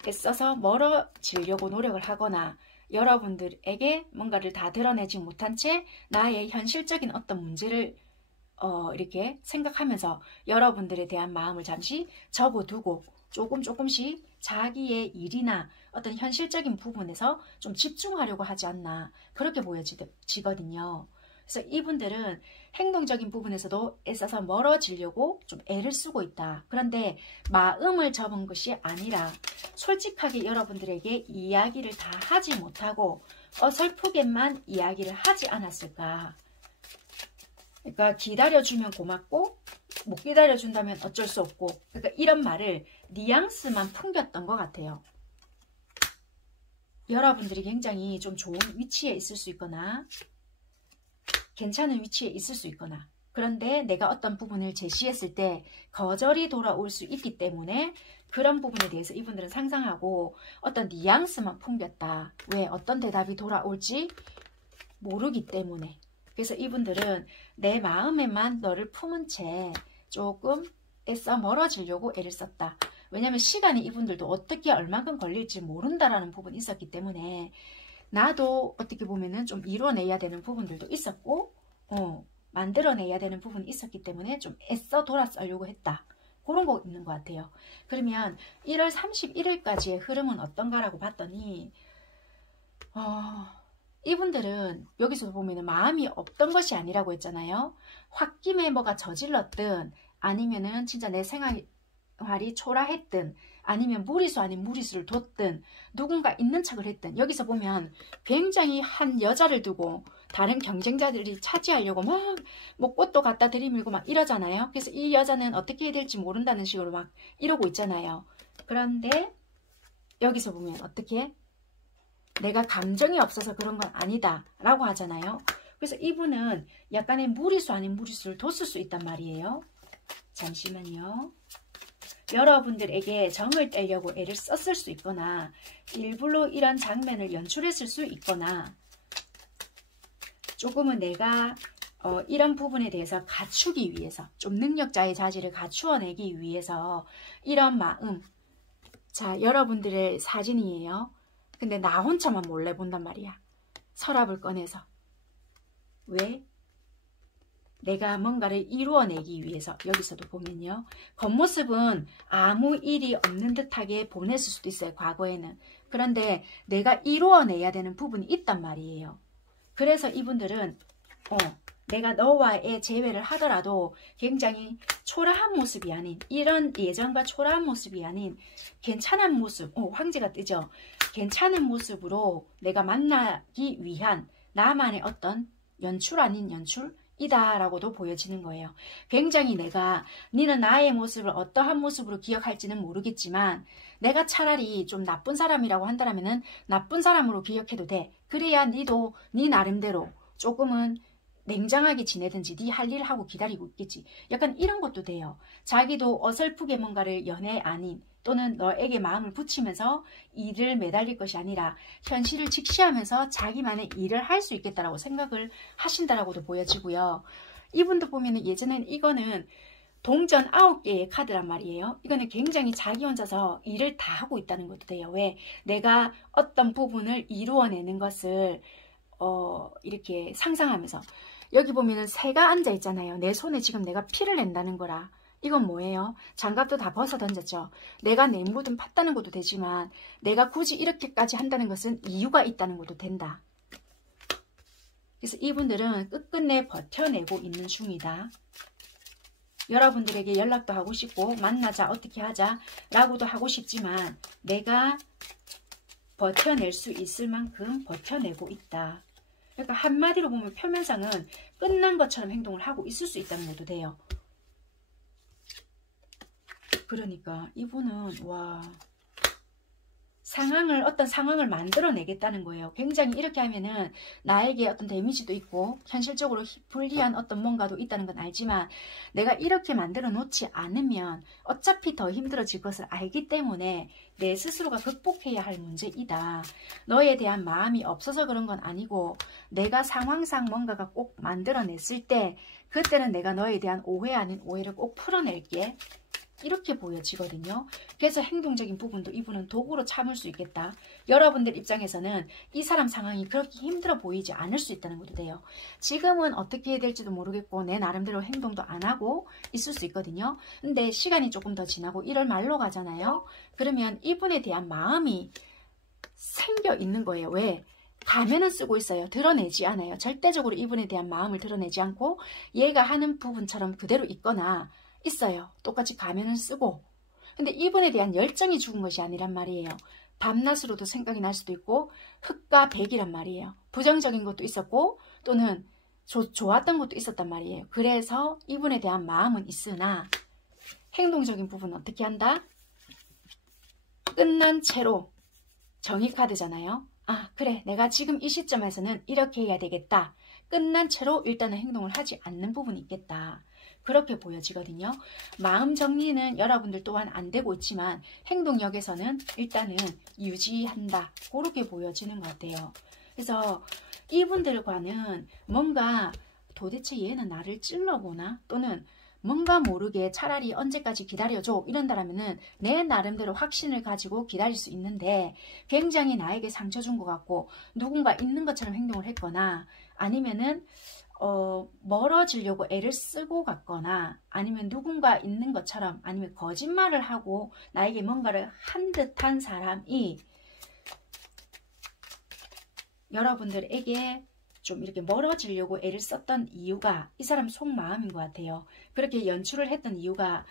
애써서 멀어지려고 노력을 하거나 여러분들에게 뭔가를 다 드러내지 못한 채 나의 현실적인 어떤 문제를 이렇게 생각하면서 여러분들에 대한 마음을 잠시 접어두고 조금씩 자기의 일이나 어떤 현실적인 부분에서 좀 집중하려고 하지 않나 그렇게 보여지거든요. 그래서 이분들은 행동적인 부분에서도 애써서 멀어지려고 좀 애를 쓰고 있다. 그런데 마음을 접은 것이 아니라 솔직하게 여러분들에게 이야기를 다 하지 못하고 어설프게만 이야기를 하지 않았을까. 그러니까 기다려주면 고맙고 못 기다려준다면 어쩔 수 없고 그러니까 이런 말을 뉘앙스만 풍겼던 것 같아요. 여러분들이 굉장히 좀 좋은 위치에 있을 수 있거나 괜찮은 위치에 있을 수 있거나 그런데 내가 어떤 부분을 제시했을 때 거절이 돌아올 수 있기 때문에 그런 부분에 대해서 이분들은 상상하고 어떤 뉘앙스만 풍겼다. 왜 어떤 대답이 돌아올지 모르기 때문에 그래서 이분들은 내 마음에만 너를 품은 채 조금 애써 멀어지려고 애를 썼다. 왜냐하면 시간이 이분들도 어떻게 얼만큼 걸릴지 모른다라는 부분이 있었기 때문에 나도 어떻게 보면은 좀 이뤄내야 되는 부분들도 있었고 만들어내야 되는 부분이 있었기 때문에 좀 애써 돌아서려고 했다. 그런 거 있는 것 같아요. 그러면 1월 31일까지의 흐름은 어떤가라고 봤더니 이분들은 여기서 보면은 마음이 없던 것이 아니라고 했잖아요. 홧김에 뭐가 저질렀든 아니면은 진짜 내 생활이 초라했든 아니면 무리수 아닌 무리수를 뒀든 누군가 있는 척을 했든 여기서 보면 굉장히 한 여자를 두고 다른 경쟁자들이 차지하려고 막 뭐 꽃도 갖다 들이밀고 막 이러잖아요. 그래서 이 여자는 어떻게 해야 될지 모른다는 식으로 막 이러고 있잖아요. 그런데 여기서 보면 어떻게 내가 감정이 없어서 그런 건 아니다 라고 하잖아요. 그래서 이분은 약간의 무리수 아닌 무리수를 뒀을 수 있단 말이에요. 잠시만요. 여러분들에게 정을 떼려고 애를 썼을 수 있거나 일부러 이런 장면을 연출했을 수 있거나 조금은 내가 이런 부분에 대해서 갖추기 위해서 좀 능력자의 자질을 갖추어내기 위해서 이런 마음. 자, 여러분들의 사진이에요. 근데 나 혼자만 몰래 본단 말이야. 서랍을 꺼내서. 왜? 내가 뭔가를 이루어내기 위해서. 여기서도 보면요. 겉모습은 아무 일이 없는 듯하게 보냈을 수도 있어요. 과거에는. 그런데 내가 이루어내야 되는 부분이 있단 말이에요. 그래서 이분들은 내가 너와의 재회를 하더라도 굉장히 초라한 모습이 아닌, 이런 예전과 초라한 모습이 아닌 괜찮은 모습, 황제가 뜨죠. 괜찮은 모습으로 내가 만나기 위한 나만의 어떤 연출 아닌 연출이다 라고도 보여지는 거예요. 굉장히 니는 나의 모습을 어떠한 모습으로 기억할지는 모르겠지만 내가 차라리 좀 나쁜 사람이라고 한다면은 나쁜 사람으로 기억해도 돼. 그래야 니도 니 나름대로 조금은 냉정하게 지내든지 니 할 일 하고 기다리고 있겠지. 약간 이런 것도 돼요. 자기도 어설프게 뭔가를 연애 아닌 또는 너에게 마음을 붙이면서 일을 매달릴 것이 아니라 현실을 직시하면서 자기만의 일을 할 수 있겠다라고 생각을 하신다라고도 보여지고요. 이분도 보면은 예전에는 이거는 동전 9개의 카드란 말이에요. 이거는 굉장히 자기 혼자서 일을 다 하고 있다는 것도 돼요. 왜? 내가 어떤 부분을 이루어내는 것을 이렇게 상상하면서 여기 보면은 새가 앉아 있잖아요. 내 손에 지금 내가 피를 낸다는 거라. 이건 뭐예요? 장갑도 다 벗어 던졌죠. 내가 내 무든 팠다는 것도 되지만 내가 굳이 이렇게까지 한다는 것은 이유가 있다는 것도 된다. 그래서 이분들은 끝끝내 버텨내고 있는 중이다. 여러분들에게 연락도 하고 싶고 만나자 어떻게 하자 라고도 하고 싶지만 내가 버텨낼 수 있을 만큼 버텨내고 있다. 그러니까 한마디로 보면 표면상은 끝난 것처럼 행동을 하고 있을 수 있다는 것도 돼요. 그러니까 이분은 어떤 상황을 만들어내겠다는 거예요. 굉장히 이렇게 하면은 나에게 어떤 데미지도 있고 현실적으로 불리한 어떤 뭔가도 있다는 건 알지만 내가 이렇게 만들어 놓지 않으면 어차피 더 힘들어질 것을 알기 때문에 내 스스로가 극복해야 할 문제이다. 너에 대한 마음이 없어서 그런 건 아니고 내가 상황상 뭔가가 꼭 만들어냈을 때 그때는 내가 너에 대한 오해 아닌 오해를 꼭 풀어낼게. 이렇게 보여지거든요. 그래서 행동적인 부분도 이분은 도구로 참을 수 있겠다. 여러분들 입장에서는 이 사람 상황이 그렇게 힘들어 보이지 않을 수 있다는 것도 돼요. 지금은 어떻게 해야 될지도 모르겠고 내 나름대로 행동도 안 하고 있을 수 있거든요. 근데 시간이 조금 더 지나고 1월 말로 가잖아요. 그러면 이분에 대한 마음이 생겨 있는 거예요. 왜? 가면은 쓰고 있어요. 드러내지 않아요. 절대적으로 이분에 대한 마음을 드러내지 않고 얘가 하는 부분처럼 그대로 있거나 있어요. 똑같이 가면을 쓰고. 근데 이분에 대한 열정이 죽은 것이 아니란 말이에요. 밤낮으로도 생각이 날 수도 있고 흑과 백이란 말이에요. 부정적인 것도 있었고 또는 좋았던 것도 있었단 말이에요. 그래서 이분에 대한 마음은 있으나 행동적인 부분은 어떻게 한다? 끝난 채로 정의 카드잖아요. 아 그래 내가 지금 이 시점에서는 이렇게 해야 되겠다. 끝난 채로 일단은 행동을 하지 않는 부분이 있겠다. 그렇게 보여지거든요. 마음 정리는 여러분들 또한 안 되고 있지만 행동력에서는 일단은 유지한다. 그렇게 보여지는 것 같아요. 그래서 이분들과는 뭔가 도대체 얘는 나를 찔러보나? 또는 뭔가 모르게 차라리 언제까지 기다려줘 이런다라면은 내 나름대로 확신을 가지고 기다릴 수 있는데 굉장히 나에게 상처 준 것 같고 누군가 있는 것처럼 행동을 했거나 아니면은 멀어지려고 애를 쓰고 갔거나 아니면 누군가 있는 것처럼 아니면 거짓말을 하고 나에게 뭔가를 한 듯한 사람이 여러분들에게 좀 이렇게 멀어지려고 애를 썼던 이유가 이 사람 속마음인 것 같아요. 그렇게 연출을 했던 이유가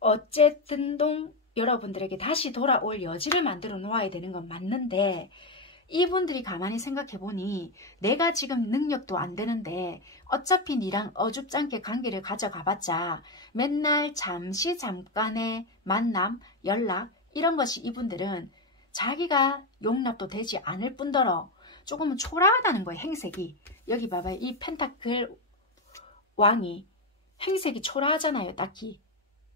어쨌든 여러분들에게 다시 돌아올 여지를 만들어 놓아야 되는 건 맞는데 이분들이 가만히 생각해보니 내가 지금 능력도 안 되는데 어차피 니랑 어줍잖게 관계를 가져가봤자 맨날 잠깐의 만남, 연락 이런 것이 이분들은 자기가 용납도 되지 않을 뿐더러 조금은 초라하다는 거예요. 행색이. 여기 봐봐요. 이 펜타클 왕이 행색이 초라하잖아요. 딱히.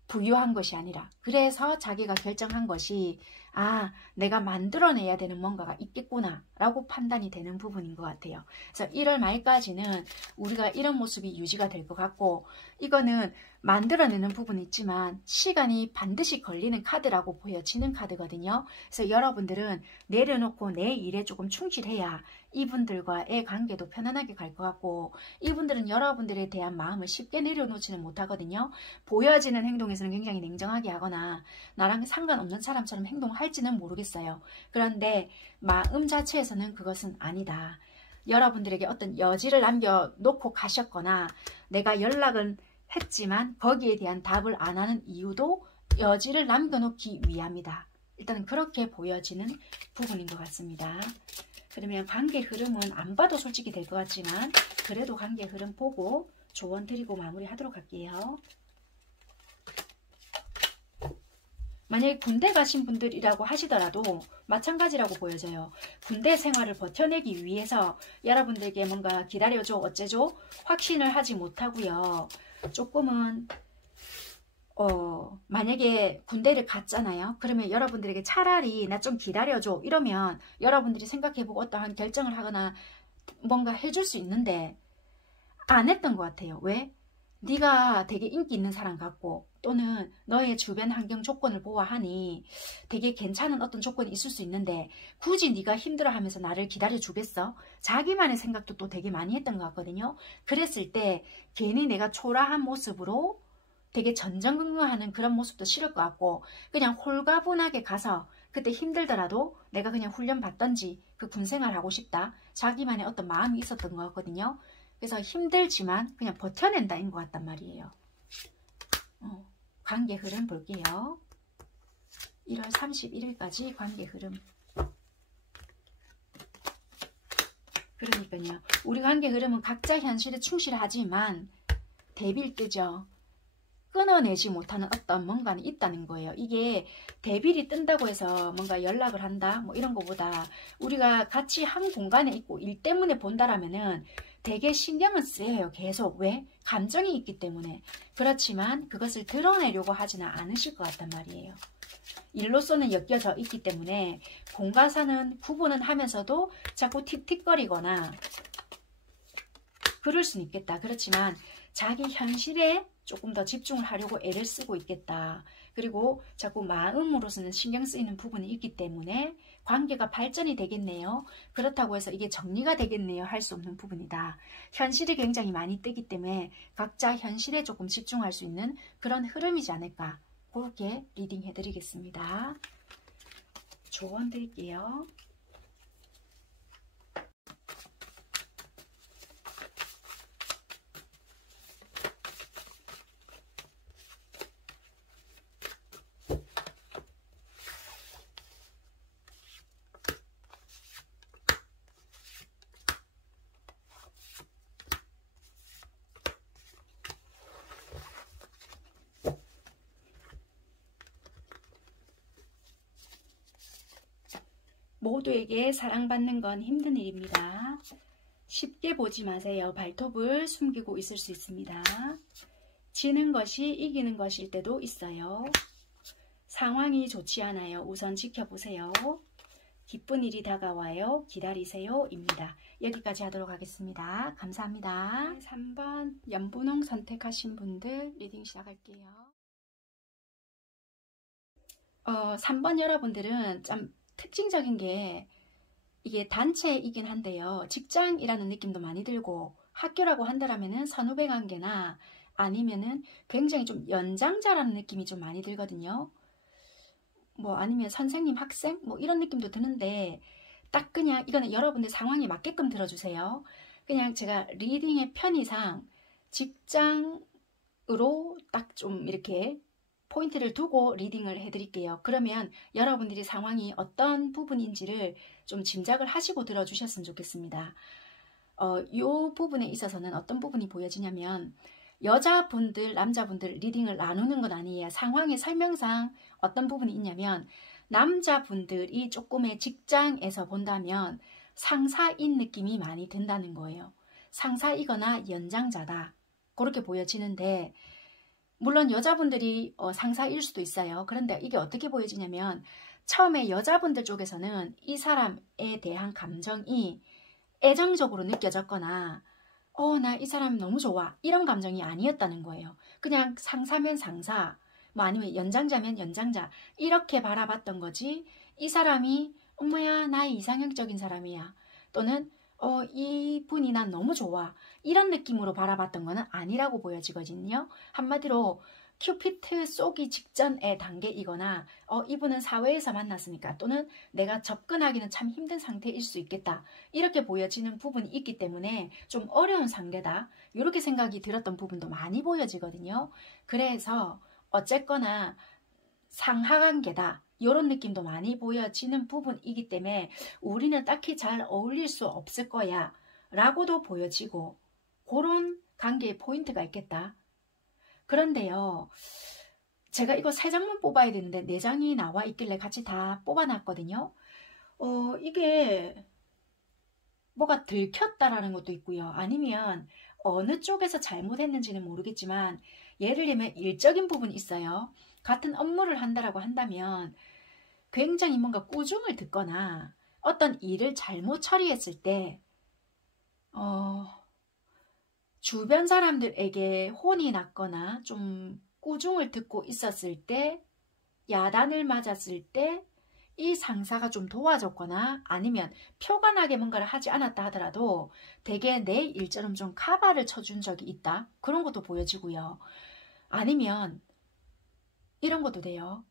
부유한 것이 아니라. 그래서 자기가 결정한 것이 아 내가 만들어내야 되는 뭔가가 있겠구나 라고 판단이 되는 부분인 것 같아요. 그래서 1월 말까지는 우리가 이런 모습이 유지가 될 것 같고 이거는 만들어내는 부분이 있지만 시간이 반드시 걸리는 카드라고 보여지는 카드거든요. 그래서 여러분들은 내려놓고 내 일에 조금 충실해야 이분들과의 관계도 편안하게 갈 것 같고 이분들은 여러분들에 대한 마음을 쉽게 내려놓지는 못하거든요. 보여지는 행동에서는 굉장히 냉정하게 하거나 나랑 상관없는 사람처럼 행동할지는 모르겠어요. 그런데 마음 자체에서는 그것은 아니다. 여러분들에게 어떤 여지를 남겨놓고 가셨거나 내가 연락은 했지만 거기에 대한 답을 안 하는 이유도 여지를 남겨놓기 위함이다. 일단은 그렇게 보여지는 부분인 것 같습니다. 그러면 관계 흐름은 안 봐도 솔직히 될 것 같지만 그래도 관계 흐름 보고 조언 드리고 마무리하도록 할게요. 만약에 군대 가신 분들이라고 하시더라도 마찬가지라고 보여져요. 군대 생활을 버텨내기 위해서 여러분들에게 뭔가 기다려줘 어째줘 확신을 하지 못하고요. 조금은 만약에 군대를 갔잖아요. 그러면 여러분들에게 차라리 나 좀 기다려줘 이러면 여러분들이 생각해보고 어떠한 결정을 하거나 뭔가 해줄 수 있는데 안 했던 것 같아요. 왜? 네가 되게 인기 있는 사람 같고 또는 너의 주변 환경 조건을 보아하니 되게 괜찮은 어떤 조건이 있을 수 있는데 굳이 네가 힘들어하면서 나를 기다려주겠어? 자기만의 생각도 또 되게 많이 했던 것 같거든요. 그랬을 때 괜히 내가 초라한 모습으로 되게 전전긍긍하는 그런 모습도 싫을 것 같고 그냥 홀가분하게 가서 그때 힘들더라도 내가 그냥 훈련 받던지 그 군생활 하고 싶다. 자기만의 어떤 마음이 있었던 것 같거든요. 그래서 힘들지만 그냥 버텨낸다인 것 같단 말이에요. 관계 흐름 볼게요. 1월 31일까지 관계 흐름. 그러니까요. 우리 관계 흐름은 각자 현실에 충실하지만 대비를 뜨죠. 끊어내지 못하는 어떤 뭔가는 있다는 거예요. 이게 대빌이 뜬다고 해서 뭔가 연락을 한다 뭐 이런 거보다 우리가 같이 한 공간에 있고 일 때문에 본다라면은 되게 신경은 쓰여요. 계속. 왜? 감정이 있기 때문에. 그렇지만 그것을 드러내려고 하지는 않으실 것 같단 말이에요. 일로서는 엮여져 있기 때문에 공과사는 구분은 하면서도 자꾸 틱틱거리거나 그럴 수는 있겠다. 그렇지만 자기 현실에 조금 더 집중을 하려고 애를 쓰고 있겠다. 그리고 자꾸 마음으로서는 신경 쓰이는 부분이 있기 때문에 관계가 발전이 되겠네요. 그렇다고 해서 이게 정리가 되겠네요. 할 수 없는 부분이다. 현실이 굉장히 많이 뜨기 때문에 각자 현실에 조금 집중할 수 있는 그런 흐름이지 않을까. 그렇게 리딩 해드리겠습니다. 조언 드릴게요. 모두에게 사랑받는 건 힘든 일입니다. 쉽게 보지 마세요. 발톱을 숨기고 있을 수 있습니다. 지는 것이 이기는 것일 때도 있어요. 상황이 좋지 않아요. 우선 지켜보세요. 기쁜 일이 다가와요. 기다리세요. 입니다. 여기까지 하도록 하겠습니다. 감사합니다. 3번 연분홍 선택하신 분들 리딩 시작할게요. 3번 여러분들은 좀 특징적인 게 이게 단체이긴 한데요. 직장이라는 느낌도 많이 들고 학교라고 한다라면은 선후배 관계나 아니면은 굉장히 좀 연장자라는 느낌이 좀 많이 들거든요. 뭐 아니면 선생님, 학생 뭐 이런 느낌도 드는데 딱 그냥 이거는 여러분들 상황에 맞게끔 들어주세요. 그냥 제가 리딩의 편의상 직장으로 딱 좀 이렇게 포인트를 두고 리딩을 해드릴게요. 그러면 여러분들이 상황이 어떤 부분인지를 좀 짐작을 하시고 들어주셨으면 좋겠습니다. 이 부분에 있어서는 어떤 부분이 보여지냐면 여자분들, 남자분들 리딩을 나누는 건 아니에요. 상황의 설명상 어떤 부분이 있냐면 남자분들이 조금의 직장에서 본다면 상사인 느낌이 많이 든다는 거예요. 상사이거나 연장자다. 그렇게 보여지는데 물론 여자분들이 상사일 수도 있어요. 그런데 이게 어떻게 보여지냐면 처음에 여자분들 쪽에서는 이 사람에 대한 감정이 애정적으로 느껴졌거나 나 이 사람 너무 좋아 이런 감정이 아니었다는 거예요. 그냥 상사면 상사 뭐 아니면 연장자면 연장자 이렇게 바라봤던 거지 이 사람이 엄마야 나의 이상형적인 사람이야 또는 이분이 난 너무 좋아 이런 느낌으로 바라봤던 거는 아니라고 보여지거든요. 한마디로 큐피트 쏘기 직전의 단계이거나 이분은 사회에서 만났으니까 또는 내가 접근하기는 참 힘든 상태일 수 있겠다. 이렇게 보여지는 부분이 있기 때문에 좀 어려운 상대다. 이렇게 생각이 들었던 부분도 많이 보여지거든요. 그래서 어쨌거나 상하관계다. 이런 느낌도 많이 보여지는 부분이기 때문에 우리는 딱히 잘 어울릴 수 없을 거야 라고도 보여지고 그런 관계의 포인트가 있겠다. 그런데요, 제가 이거 3장만 뽑아야 되는데 4장이 나와 있길래 같이 다 뽑아놨거든요. 이게 뭐가 들켰다라는 것도 있고요. 아니면 어느 쪽에서 잘못했는지는 모르겠지만 예를 들면 일적인 부분이 있어요. 같은 업무를 한다라고 한다면 굉장히 뭔가 꾸중을 듣거나 어떤 일을 잘못 처리했을 때 주변 사람들에게 혼이 났거나 좀 꾸중을 듣고 있었을 때, 야단을 맞았을 때 이 상사가 좀 도와줬거나 아니면 표가 나게 뭔가를 하지 않았다 하더라도 되게 내 일처럼 좀 카바를 쳐준 적이 있다. 그런 것도 보여지고요. 아니면 이런 것도 돼요.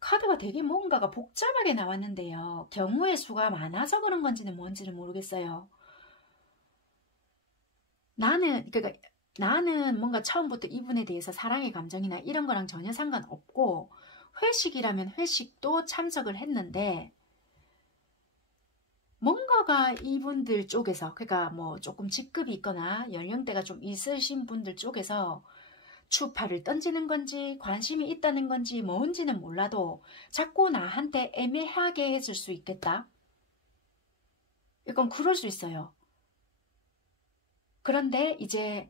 카드가 되게 뭔가가 복잡하게 나왔는데요. 경우의 수가 많아서 그런 건지는 뭔지는 모르겠어요. 나는 뭔가 처음부터 이분에 대해서 사랑의 감정이나 이런 거랑 전혀 상관없고 회식이라면 회식도 참석을 했는데 뭔가가 이분들 쪽에서 그러니까 뭐 조금 직급이 있거나 연령대가 좀 있으신 분들 쪽에서 추파를 던지는 건지 관심이 있다는 건지 뭔지는 몰라도 자꾸 나한테 애매하게 해줄 수 있겠다. 이건 그럴 수 있어요. 그런데 이제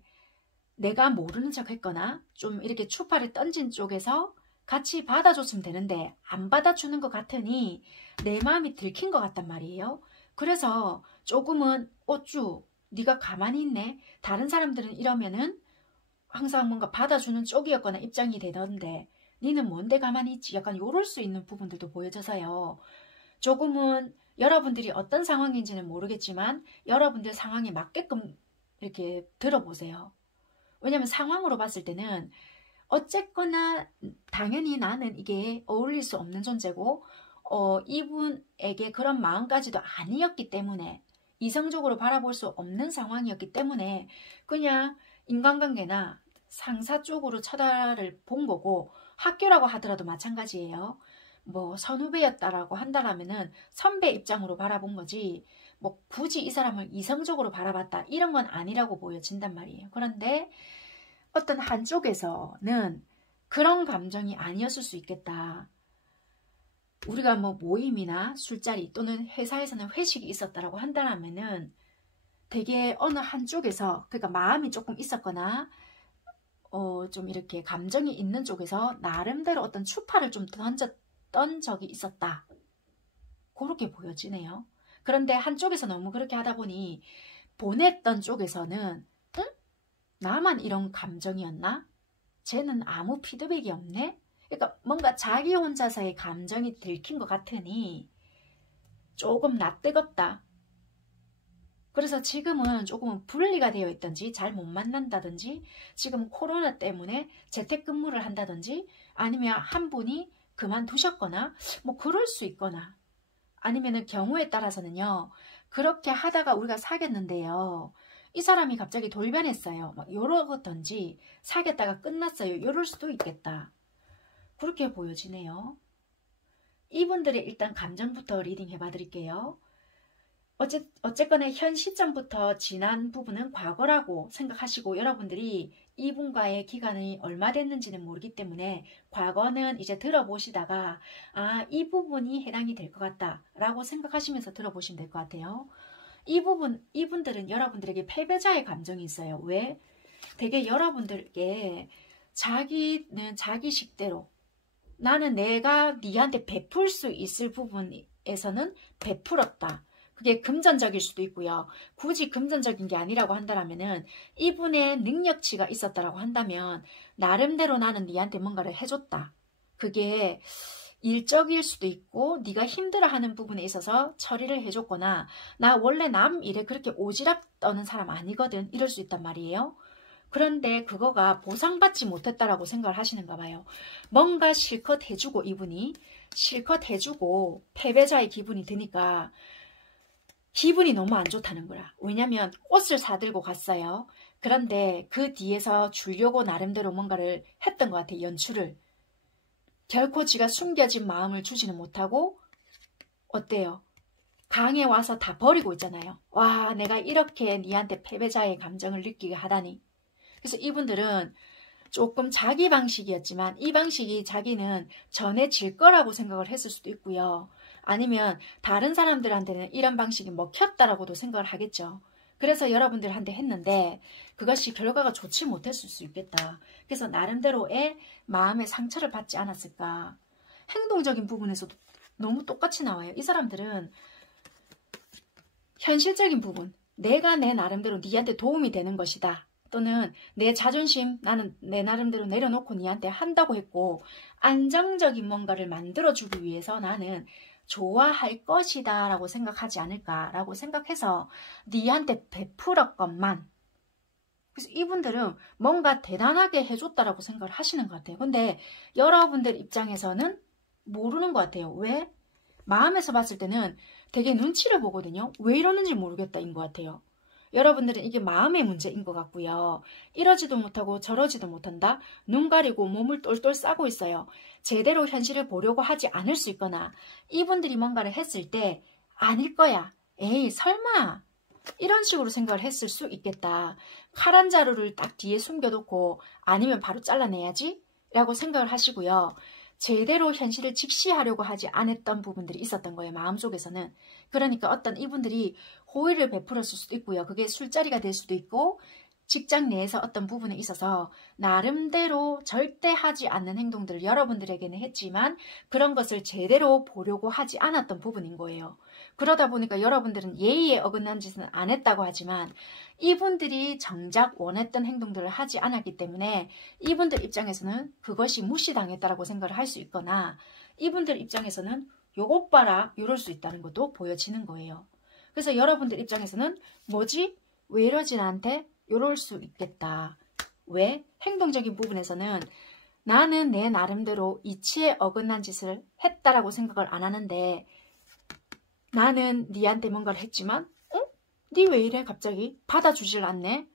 내가 모르는 척 했거나 좀 이렇게 추파를 던진 쪽에서 같이 받아줬으면 되는데 안 받아주는 것 같으니 내 마음이 들킨 것 같단 말이에요. 그래서 조금은 어쭈 네가 가만히 있네. 다른 사람들은 이러면은 항상 뭔가 받아주는 쪽이었거나 입장이 되던데 니는 뭔데 가만히 있지? 약간 요럴 수 있는 부분들도 보여져서요. 조금은 여러분들이 어떤 상황인지는 모르겠지만 여러분들 상황에 맞게끔 이렇게 들어보세요. 왜냐면 상황으로 봤을 때는 어쨌거나 당연히 나는 이게 어울릴 수 없는 존재고 이분에게 그런 마음까지도 아니었기 때문에 이성적으로 바라볼 수 없는 상황이었기 때문에 그냥 인간관계나 상사 쪽으로 쳐다를 본 거고 학교라고 하더라도 마찬가지예요. 뭐 선후배였다라고 한다라면은 선배 입장으로 바라본 거지 뭐 굳이 이 사람을 이성적으로 바라봤다 이런 건 아니라고 보여진단 말이에요. 그런데 어떤 한쪽에서는 그런 감정이 아니었을 수 있겠다. 우리가 뭐 모임이나 술자리 또는 회사에서는 회식이 있었다라고 한다면은 되게 어느 한쪽에서 그러니까 마음이 조금 있었거나 좀 이렇게 감정이 있는 쪽에서 나름대로 어떤 추파를 좀 던졌던 적이 있었다. 그렇게 보여지네요. 그런데 한쪽에서 너무 그렇게 하다 보니 보냈던 쪽에서는 응? 나만 이런 감정이었나? 쟤는 아무 피드백이 없네? 그러니까 뭔가 자기 혼자서의 감정이 들킨 것 같으니 조금 낯뜨겁다. 그래서 지금은 조금은 분리가 되어 있든지 잘 못 만난다든지 지금 코로나 때문에 재택근무를 한다든지 아니면 한 분이 그만두셨거나 뭐 그럴 수 있거나 아니면은 경우에 따라서는요. 그렇게 하다가 우리가 사귀었는데요. 이 사람이 갑자기 돌변했어요. 막 이러던지 사귀었다가 끝났어요. 이럴 수도 있겠다. 그렇게 보여지네요. 이분들의 일단 감정부터 리딩 해봐 드릴게요. 어쨌거나 현 시점부터 지난 부분은 과거라고 생각하시고 여러분들이 이분과의 기간이 얼마 됐는지는 모르기 때문에 과거는 이제 들어보시다가 이 부분이 해당이 될 것 같다 라고 생각하시면서 들어보시면 될 것 같아요. 이분들은 여러분들에게 패배자의 감정이 있어요. 왜? 되게 여러분들께 자기는 자기 식대로 나는 내가 니한테 베풀 수 있을 부분에서는 베풀었다. 그게 금전적일 수도 있고요. 굳이 금전적인 게 아니라고 한다면은 이분의 능력치가 있었다라고 한다면 나름대로 나는 니한테 뭔가를 해줬다. 그게 일적일 수도 있고 네가 힘들어하는 부분에 있어서 처리를 해줬거나 나 원래 남 일에 그렇게 오지랖 떠는 사람 아니거든 이럴 수 있단 말이에요. 그런데 그거가 보상받지 못했다라고 생각을 하시는가 봐요. 뭔가 실컷 해주고 이분이 실컷 해주고 패배자의 기분이 드니까 기분이 너무 안 좋다는 거야. 왜냐면 옷을 사들고 갔어요. 그런데 그 뒤에서 주려고 나름대로 뭔가를 했던 것 같아. 연출을. 결코 지가 숨겨진 마음을 주지는 못하고 어때요? 강에 와서 다 버리고 있잖아요. 와, 내가 이렇게 니한테 패배자의 감정을 느끼게 하다니. 그래서 이분들은 조금 자기 방식이었지만 이 방식이 자기는 전해질 거라고 생각을 했을 수도 있고요. 아니면 다른 사람들한테는 이런 방식이 먹혔다라고도 생각을 하겠죠. 그래서 여러분들한테 했는데 그것이 결과가 좋지 못했을 수 있겠다. 그래서 나름대로의 마음의 상처를 받지 않았을까. 행동적인 부분에서도 너무 똑같이 나와요. 이 사람들은 현실적인 부분, 내가 내 나름대로 니한테 도움이 되는 것이다. 또는 내 자존심 나는 내 나름대로 내려놓고 니한테 한다고 했고 안정적인 뭔가를 만들어주기 위해서 나는 좋아할 것이다 라고 생각하지 않을까라고 생각해서 니한테 베풀었건만. 그래서 이분들은 뭔가 대단하게 해줬다라고 생각을 하시는 것 같아요. 근데 여러분들 입장에서는 모르는 것 같아요. 왜? 마음에서 봤을 때는 되게 눈치를 보거든요. 왜 이러는지 모르겠다인 것 같아요. 여러분들은 이게 마음의 문제인 것 같고요. 이러지도 못하고 저러지도 못한다. 눈 가리고 몸을 똘똘 싸고 있어요. 제대로 현실을 보려고 하지 않을 수 있거나 이분들이 뭔가를 했을 때 아닐 거야. 에이 설마 이런 식으로 생각을 했을 수 있겠다. 칼 한 자루를 딱 뒤에 숨겨놓고 아니면 바로 잘라내야지 라고 생각을 하시고요. 제대로 현실을 직시하려고 하지 않았던 부분들이 있었던 거예요. 마음속에서는. 그러니까 어떤 이분들이 호의를 베풀었을 수도 있고요. 그게 술자리가 될 수도 있고 직장 내에서 어떤 부분에 있어서 나름대로 절대 하지 않는 행동들을 여러분들에게는 했지만 그런 것을 제대로 보려고 하지 않았던 부분인 거예요. 그러다 보니까 여러분들은 예의에 어긋난 짓은 안 했다고 하지만 이분들이 정작 원했던 행동들을 하지 않았기 때문에 이분들 입장에서는 그것이 무시당했다고 생각을 할 수 있거나 이분들 입장에서는 요것 봐라 이럴 수 있다는 것도 보여지는 거예요. 그래서 여러분들 입장에서는 뭐지? 왜 이러지 나한테? 이럴 수 있겠다. 왜? 행동적인 부분에서는 나는 내 나름대로 이치에 어긋난 짓을 했다라고 생각을 안 하는데 나는 니한테 뭔가를 했지만 니 왜 이래 갑자기? 받아주질 않네?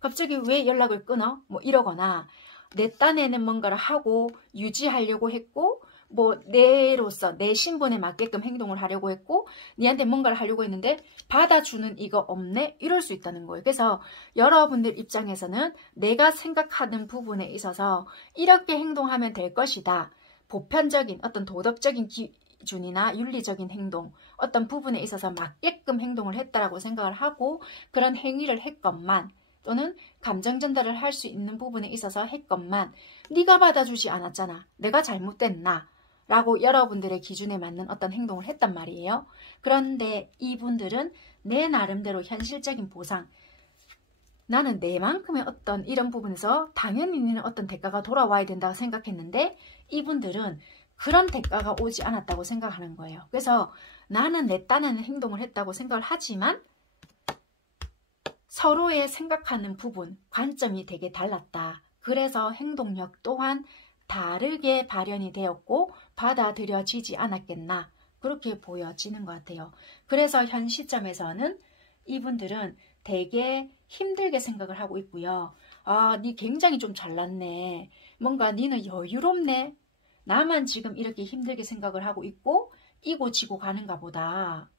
갑자기 왜 연락을 끊어? 뭐 이러거나 내 딴에는 뭔가를 하고 유지하려고 했고 뭐 내로서 내 신분에 맞게끔 행동을 하려고 했고 니한테 뭔가를 하려고 했는데 받아주는 이거 없네? 이럴 수 있다는 거예요. 그래서 여러분들 입장에서는 내가 생각하는 부분에 있어서 이렇게 행동하면 될 것이다. 보편적인 어떤 도덕적인 기준이나 윤리적인 행동 어떤 부분에 있어서 맞게끔 행동을 했다라고 생각을 하고 그런 행위를 했건만 또는 감정 전달을 할 수 있는 부분에 있어서 했건만 네가 받아주지 않았잖아. 내가 잘못됐나? 라고 여러분들의 기준에 맞는 어떤 행동을 했단 말이에요. 그런데 이분들은 내 나름대로 현실적인 보상 나는 내만큼의 어떤 이런 부분에서 당연히 있는 어떤 대가가 돌아와야 된다고 생각했는데 이분들은 그런 대가가 오지 않았다고 생각하는 거예요. 그래서 나는 내 딴에는 행동을 했다고 생각을 하지만 서로의 생각하는 부분, 관점이 되게 달랐다. 그래서 행동력 또한 다르게 발현이 되었고 받아들여지지 않았겠나 그렇게 보여지는 것 같아요. 그래서 현 시점에서는 이분들은 되게 힘들게 생각을 하고 있고요. 아, 니 굉장히 좀 잘났네. 뭔가 니는 여유롭네. 나만 지금 이렇게 힘들게 생각을 하고 있고 이고 지고 가는가 보다.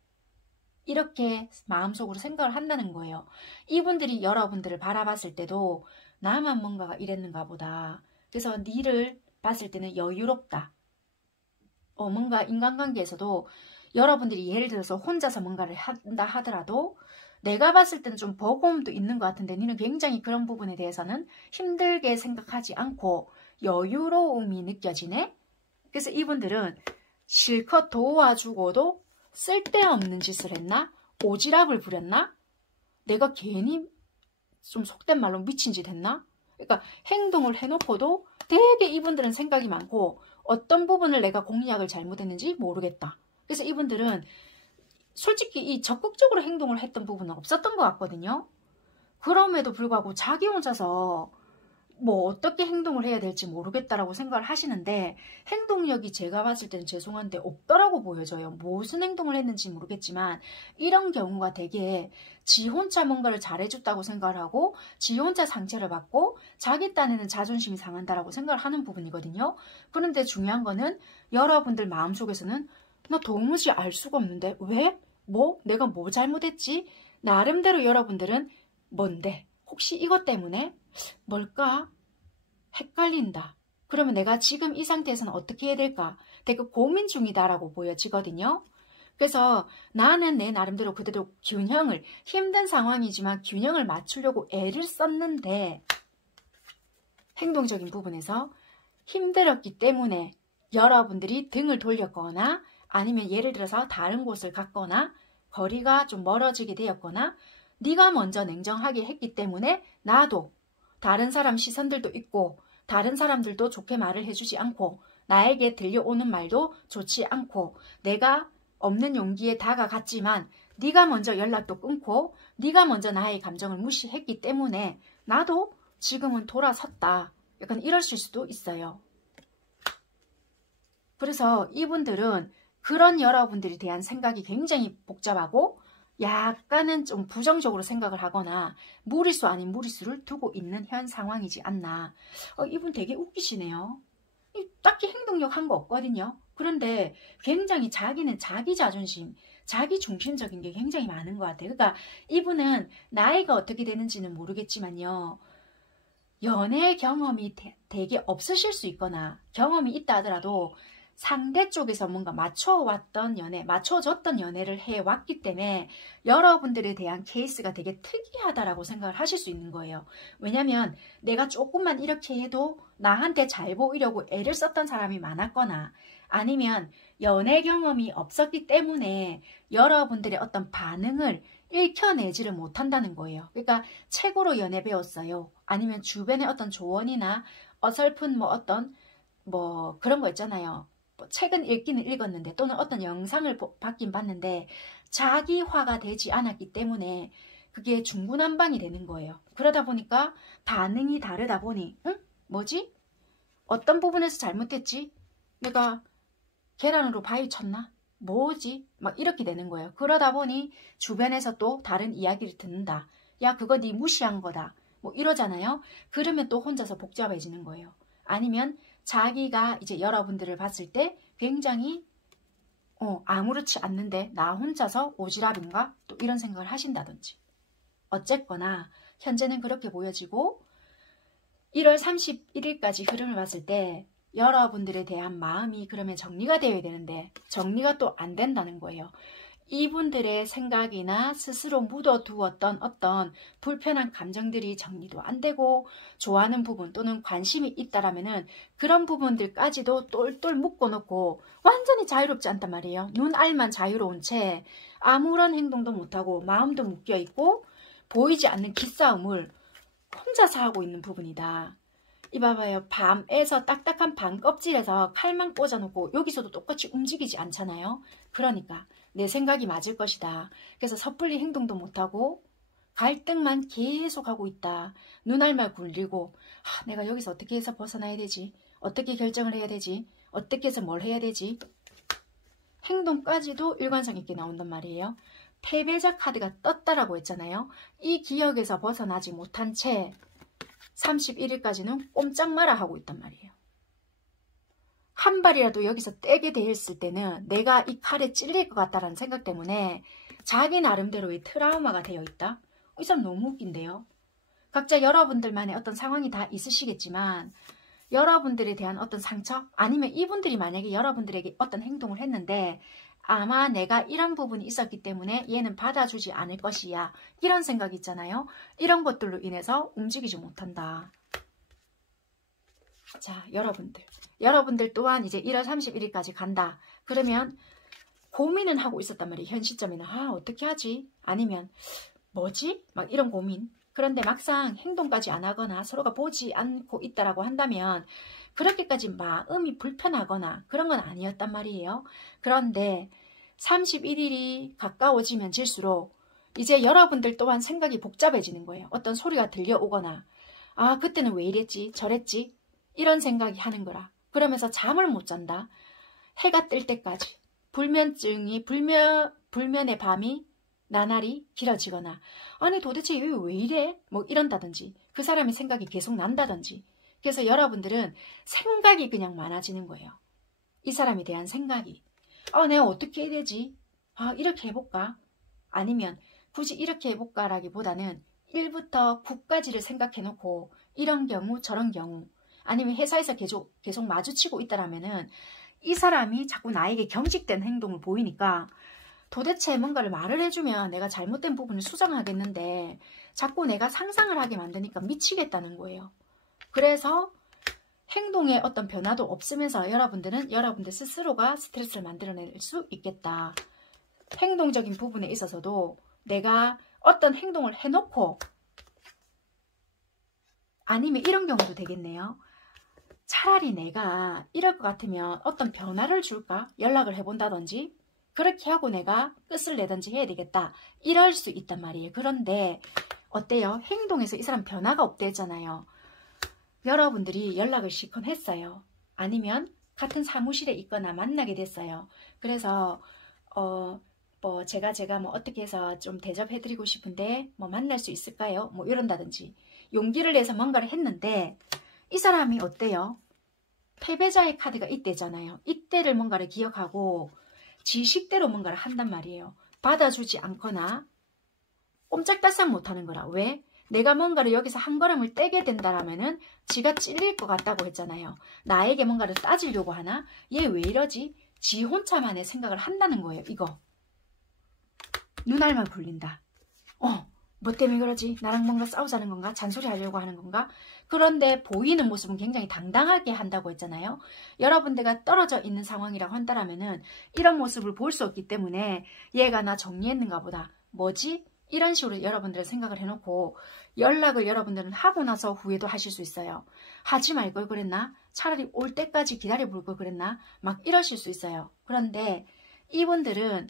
이렇게 마음속으로 생각을 한다는 거예요. 이분들이 여러분들을 바라봤을 때도 나만 뭔가가 이랬는가 보다. 그래서 니를 봤을 때는 여유롭다. 뭔가 인간관계에서도 여러분들이 예를 들어서 혼자서 뭔가를 한다 하더라도 내가 봤을 때는 좀 버거움도 있는 것 같은데 니는 굉장히 그런 부분에 대해서는 힘들게 생각하지 않고 여유로움이 느껴지네. 그래서 이분들은 실컷 도와주고도 쓸데없는 짓을 했나? 오지랖을 부렸나? 내가 괜히 좀 속된 말로 미친 짓 했나? 그러니까 행동을 해놓고도 되게 이분들은 생각이 많고 어떤 부분을 내가 공략을 잘못했는지 모르겠다. 그래서 이분들은 솔직히 이 적극적으로 행동을 했던 부분은 없었던 것 같거든요. 그럼에도 불구하고 자기 혼자서 뭐 어떻게 행동을 해야 될지 모르겠다라고 생각을 하시는데 행동력이 제가 봤을 때는 죄송한데 없더라고 보여져요. 무슨 행동을 했는지 모르겠지만 이런 경우가 되게 지 혼자 뭔가를 잘해줬다고 생각을 하고 지 혼자 상처를 받고 자기 딴에는 자존심이 상한다라고 생각을 하는 부분이거든요. 그런데 중요한 거는 여러분들 마음속에서는 나 도무지 알 수가 없는데 왜? 뭐? 내가 뭐 잘못했지? 나름대로 여러분들은 뭔데? 혹시 이것 때문에? 뭘까? 헷갈린다. 그러면 내가 지금 이 상태에서는 어떻게 해야 될까? 되게 고민 중이다라고 보여지거든요. 그래서 나는 내 나름대로 그대로 균형을, 힘든 상황이지만 균형을 맞추려고 애를 썼는데 행동적인 부분에서 힘들었기 때문에 여러분들이 등을 돌렸거나 아니면 예를 들어서 다른 곳을 갔거나 거리가 좀 멀어지게 되었거나 네가 먼저 냉정하게 했기 때문에 나도 다른 사람 시선들도 있고 다른 사람들도 좋게 말을 해주지 않고 나에게 들려오는 말도 좋지 않고 내가 없는 용기에 다가갔지만 네가 먼저 연락도 끊고 네가 먼저 나의 감정을 무시했기 때문에 나도 지금은 돌아섰다. 약간 이러실 수도 있어요. 그래서 이분들은 그런 여러분들에 대한 생각이 굉장히 복잡하고 약간은 좀 부정적으로 생각을 하거나 무리수 아닌 무리수를 두고 있는 현 상황이지 않나. 이분 되게 웃기시네요. 딱히 행동력 한 거 없거든요. 그런데 굉장히 자기는 자기 자존심, 자기 중심적인 게 굉장히 많은 것 같아요. 그러니까 이분은 나이가 어떻게 되는지는 모르겠지만요. 연애 경험이 되게 없으실 수 있거나 경험이 있다 하더라도 상대 쪽에서 뭔가 맞춰왔던 연애, 맞춰줬던 연애를 해왔기 때문에 여러분들에 대한 케이스가 되게 특이하다라고 생각을 하실 수 있는 거예요. 왜냐면 내가 조금만 이렇게 해도 나한테 잘 보이려고 애를 썼던 사람이 많았거나 아니면 연애 경험이 없었기 때문에 여러분들의 어떤 반응을 읽혀내지를 못한다는 거예요. 그러니까 책으로 연애 배웠어요. 아니면 주변의 어떤 조언이나 어설픈 뭐 어떤 뭐 그런 거 있잖아요. 책은 읽기는 읽었는데 또는 어떤 영상을 받긴 봤는데 자기화가 되지 않았기 때문에 그게 중구난방이 되는 거예요. 그러다 보니까 반응이 다르다 보니 응? 뭐지? 어떤 부분에서 잘못했지? 내가 계란으로 바위 쳤나? 뭐지? 막 이렇게 되는 거예요. 그러다 보니 주변에서 또 다른 이야기를 듣는다. 야 그거 네 무시한 거다. 뭐 이러잖아요. 그러면 또 혼자서 복잡해지는 거예요. 아니면 자기가 이제 여러분들을 봤을 때 굉장히 아무렇지 않는데 나 혼자서 오지랖인가? 또 이런 생각을 하신다든지. 어쨌거나 현재는 그렇게 보여지고 1월 31일까지 흐름을 봤을 때 여러분들에 대한 마음이 그러면 정리가 되어야 되는데 정리가 또 안 된다는 거예요. 이분들의 생각이나 스스로 묻어두었던 어떤 불편한 감정들이 정리도 안 되고 좋아하는 부분 또는 관심이 있다라면은 그런 부분들까지도 똘똘 묶어놓고 완전히 자유롭지 않단 말이에요. 눈알만 자유로운 채 아무런 행동도 못하고 마음도 묶여있고 보이지 않는 기싸움을 혼자서 하고 있는 부분이다. 이봐봐요. 밤에서 딱딱한 밤 껍질에서 칼만 꽂아놓고 여기서도 똑같이 움직이지 않잖아요. 그러니까 내 생각이 맞을 것이다. 그래서 섣불리 행동도 못하고 갈등만 계속하고 있다. 눈알만 굴리고 내가 여기서 어떻게 해서 벗어나야 되지? 어떻게 결정을 해야 되지? 어떻게 해서 뭘 해야 되지? 행동까지도 일관성 있게 나온단 말이에요. 패배자 카드가 떴다라고 했잖아요. 이 기억에서 벗어나지 못한 채 31일까지는 꼼짝 마라 하고 있단 말이에요. 한 발이라도 여기서 떼게 되었을 때는 내가 이 칼에 찔릴 것 같다라는 생각 때문에 자기 나름대로의 트라우마가 되어 있다. 이 사람 너무 웃긴데요. 각자 여러분들만의 어떤 상황이 다 있으시겠지만 여러분들에 대한 어떤 상처 아니면 이분들이 만약에 여러분들에게 어떤 행동을 했는데 아마 내가 이런 부분이 있었기 때문에 얘는 받아주지 않을 것이야. 이런 생각이 있잖아요. 이런 것들로 인해서 움직이지 못한다. 자, 여러분들 또한 이제 1월 31일까지 간다. 그러면 고민은 하고 있었단 말이에요. 현 시점에는 어떻게 하지? 아니면 뭐지? 막 이런 고민. 그런데 막상 행동까지 안 하거나 서로가 보지 않고 있다라고 한다면 그렇게까지 마음이 불편하거나 그런 건 아니었단 말이에요. 그런데 31일이 가까워지면 질수록 이제 여러분들 또한 생각이 복잡해지는 거예요. 어떤 소리가 들려오거나 아 그때는 왜 이랬지 저랬지 이런 생각이 하는 거라. 그러면서 잠을 못 잔다. 해가 뜰 때까지 불면증이 불면의 밤이 나날이 길어지거나 아니 도대체 왜 이래? 뭐 이런다든지 그 사람의 생각이 계속 난다든지 그래서 여러분들은 생각이 그냥 많아지는 거예요. 이 사람에 대한 생각이 내가 어떻게 해야 되지? 이렇게 해볼까? 아니면 굳이 이렇게 해볼까 라기보다는 1부터 9까지를 생각해 놓고 이런 경우 저런 경우 아니면 회사에서 계속 마주치고 있다라면은 이 사람이 자꾸 나에게 경직된 행동을 보이니까 도대체 뭔가를 말을 해주면 내가 잘못된 부분을 수정하겠는데 자꾸 내가 상상을 하게 만드니까 미치겠다는 거예요. 그래서 행동에 어떤 변화도 없으면서 여러분들은 여러분들 스스로가 스트레스를 만들어낼 수 있겠다. 행동적인 부분에 있어서도 내가 어떤 행동을 해놓고 아니면 이런 경우도 되겠네요. 차라리 내가 이럴 것 같으면 어떤 변화를 줄까? 연락을 해본다든지 그렇게 하고 내가 끝을 내든지 해야 되겠다. 이럴 수 있단 말이에요. 그런데 어때요? 행동에서 이 사람 변화가 없대 했잖아요. 여러분들이 연락을 실컷 했어요. 아니면 같은 사무실에 있거나 만나게 됐어요. 그래서 제가 뭐 어떻게 해서 좀 대접해드리고 싶은데 뭐 만날 수 있을까요? 뭐 이런다든지 용기를 내서 뭔가를 했는데 이 사람이 어때요? 패배자의 카드가 이때잖아요. 이때를 뭔가를 기억하고 지식대로 뭔가를 한단 말이에요. 받아주지 않거나 꼼짝달싹 못하는 거라. 왜? 내가 뭔가를 여기서 한 걸음을 떼게 된다라면은 지가 찔릴 것 같다고 했잖아요. 나에게 뭔가를 따지려고 하나? 얘 왜 이러지? 지 혼자만의 생각을 한다는 거예요. 이거. 눈알만 굴린다. 뭐 때문에 그러지? 나랑 뭔가 싸우자는 건가? 잔소리 하려고 하는 건가? 그런데 보이는 모습은 굉장히 당당하게 한다고 했잖아요. 여러분들과 떨어져 있는 상황이라고 한다면은 이런 모습을 볼 수 없기 때문에 얘가 나 정리했는가 보다. 뭐지? 이런 식으로 여러분들은 생각을 해놓고 연락을 여러분들은 하고 나서 후회도 하실 수 있어요. 하지 말 걸 그랬나? 차라리 올 때까지 기다려 볼 걸 그랬나? 막 이러실 수 있어요. 그런데 이분들은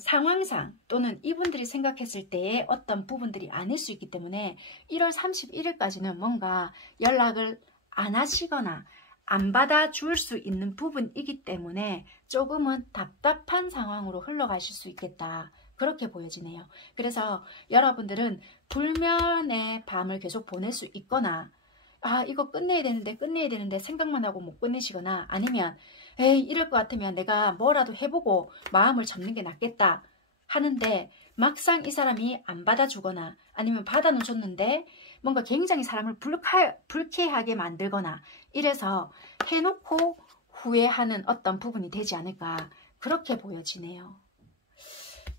상황상 또는 이분들이 생각했을 때의 어떤 부분들이 아닐 수 있기 때문에 1월 31일까지는 뭔가 연락을 안 하시거나 안 받아줄 수 있는 부분이기 때문에 조금은 답답한 상황으로 흘러가실 수 있겠다. 그렇게 보여지네요. 그래서 여러분들은 불면의 밤을 계속 보낼 수 있거나 이거 끝내야 되는데 생각만 하고 못 끝내시거나 아니면 에이 이럴 것 같으면 내가 뭐라도 해보고 마음을 접는 게 낫겠다 하는데 막상 이 사람이 안 받아주거나 아니면 받아는 줬는데 뭔가 굉장히 사람을 불쾌하게 만들거나 이래서 해놓고 후회하는 어떤 부분이 되지 않을까 그렇게 보여지네요.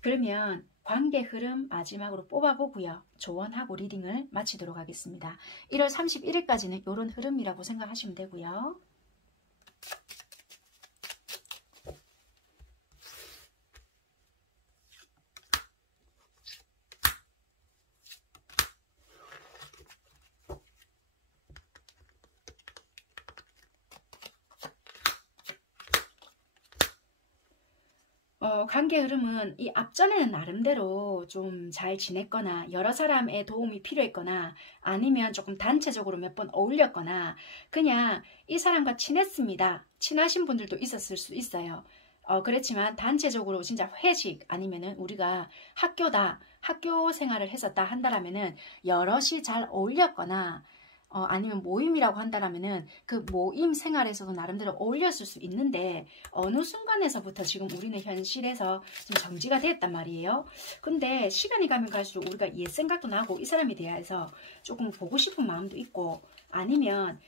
그러면 관계 흐름 마지막으로 뽑아보고요. 조언하고 리딩을 마치도록 하겠습니다. 1월 31일까지는 이런 흐름이라고 생각하시면 되고요. 관계 흐름은 이 앞전에는 나름대로 좀 잘 지냈거나 여러 사람의 도움이 필요했거나 아니면 조금 단체적으로 몇 번 어울렸거나 그냥 이 사람과 친했습니다. 친하신 분들도 있었을 수 있어요. 그렇지만 단체적으로 진짜 회식 아니면은 우리가 학교 생활을 했었다 한다라면은 여럿이 잘 어울렸거나 아니면 모임이라고 한다라면은 그 모임 생활에서도 나름대로 어울렸을 수 있는데 어느 순간에서부터 지금 우리는 현실에서 좀 정지가 됐단 말이에요. 근데 시간이 가면 갈수록 우리가 옛 생각도 나고 이 사람에 대해서 조금 보고 싶은 마음도 있고 아니면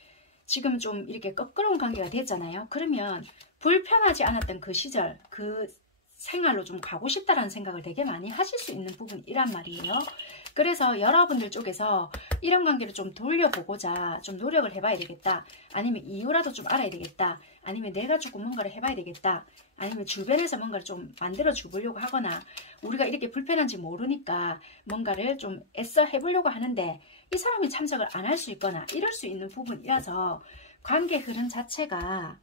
지금 좀 이렇게 껄끄러운 관계가 됐잖아요. 그러면 불편하지 않았던 그 시절 그 생활로 좀 가고 싶다라는 생각을 되게 많이 하실 수 있는 부분이란 말이에요. 그래서 여러분들 쪽에서 이런 관계를 좀 돌려보고자 좀 노력을 해봐야 되겠다. 아니면 이유라도 좀 알아야 되겠다. 아니면 내가 조금 뭔가를 해봐야 되겠다. 아니면 주변에서 뭔가를 좀 만들어 주려고 하거나 우리가 이렇게 불편한지 모르니까 뭔가를 좀 애써 해보려고 하는데 이 사람이 참석을 안 할 수 있거나 이럴 수 있는 부분이라서 관계 흐름 자체가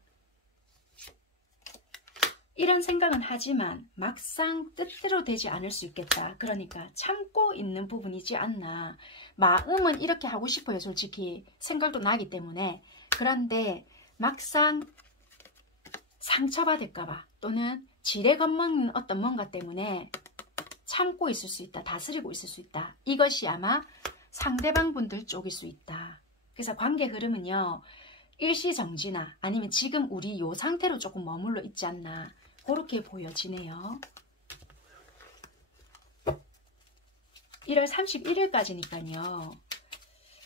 이런 생각은 하지만 막상 뜻대로 되지 않을 수 있겠다. 그러니까 참고 있는 부분이지 않나. 마음은 이렇게 하고 싶어요. 솔직히 생각도 나기 때문에. 그런데 막상 상처받을까봐 또는 지레 겁먹는 어떤 뭔가 때문에 참고 있을 수 있다. 다스리고 있을 수 있다. 이것이 아마 상대방 분들 쪽일 수 있다. 그래서 관계 흐름은요. 일시정지나 아니면 지금 우리 요 상태로 조금 머물러 있지 않나. 그렇게 보여지네요. 1월 31일까지니까요.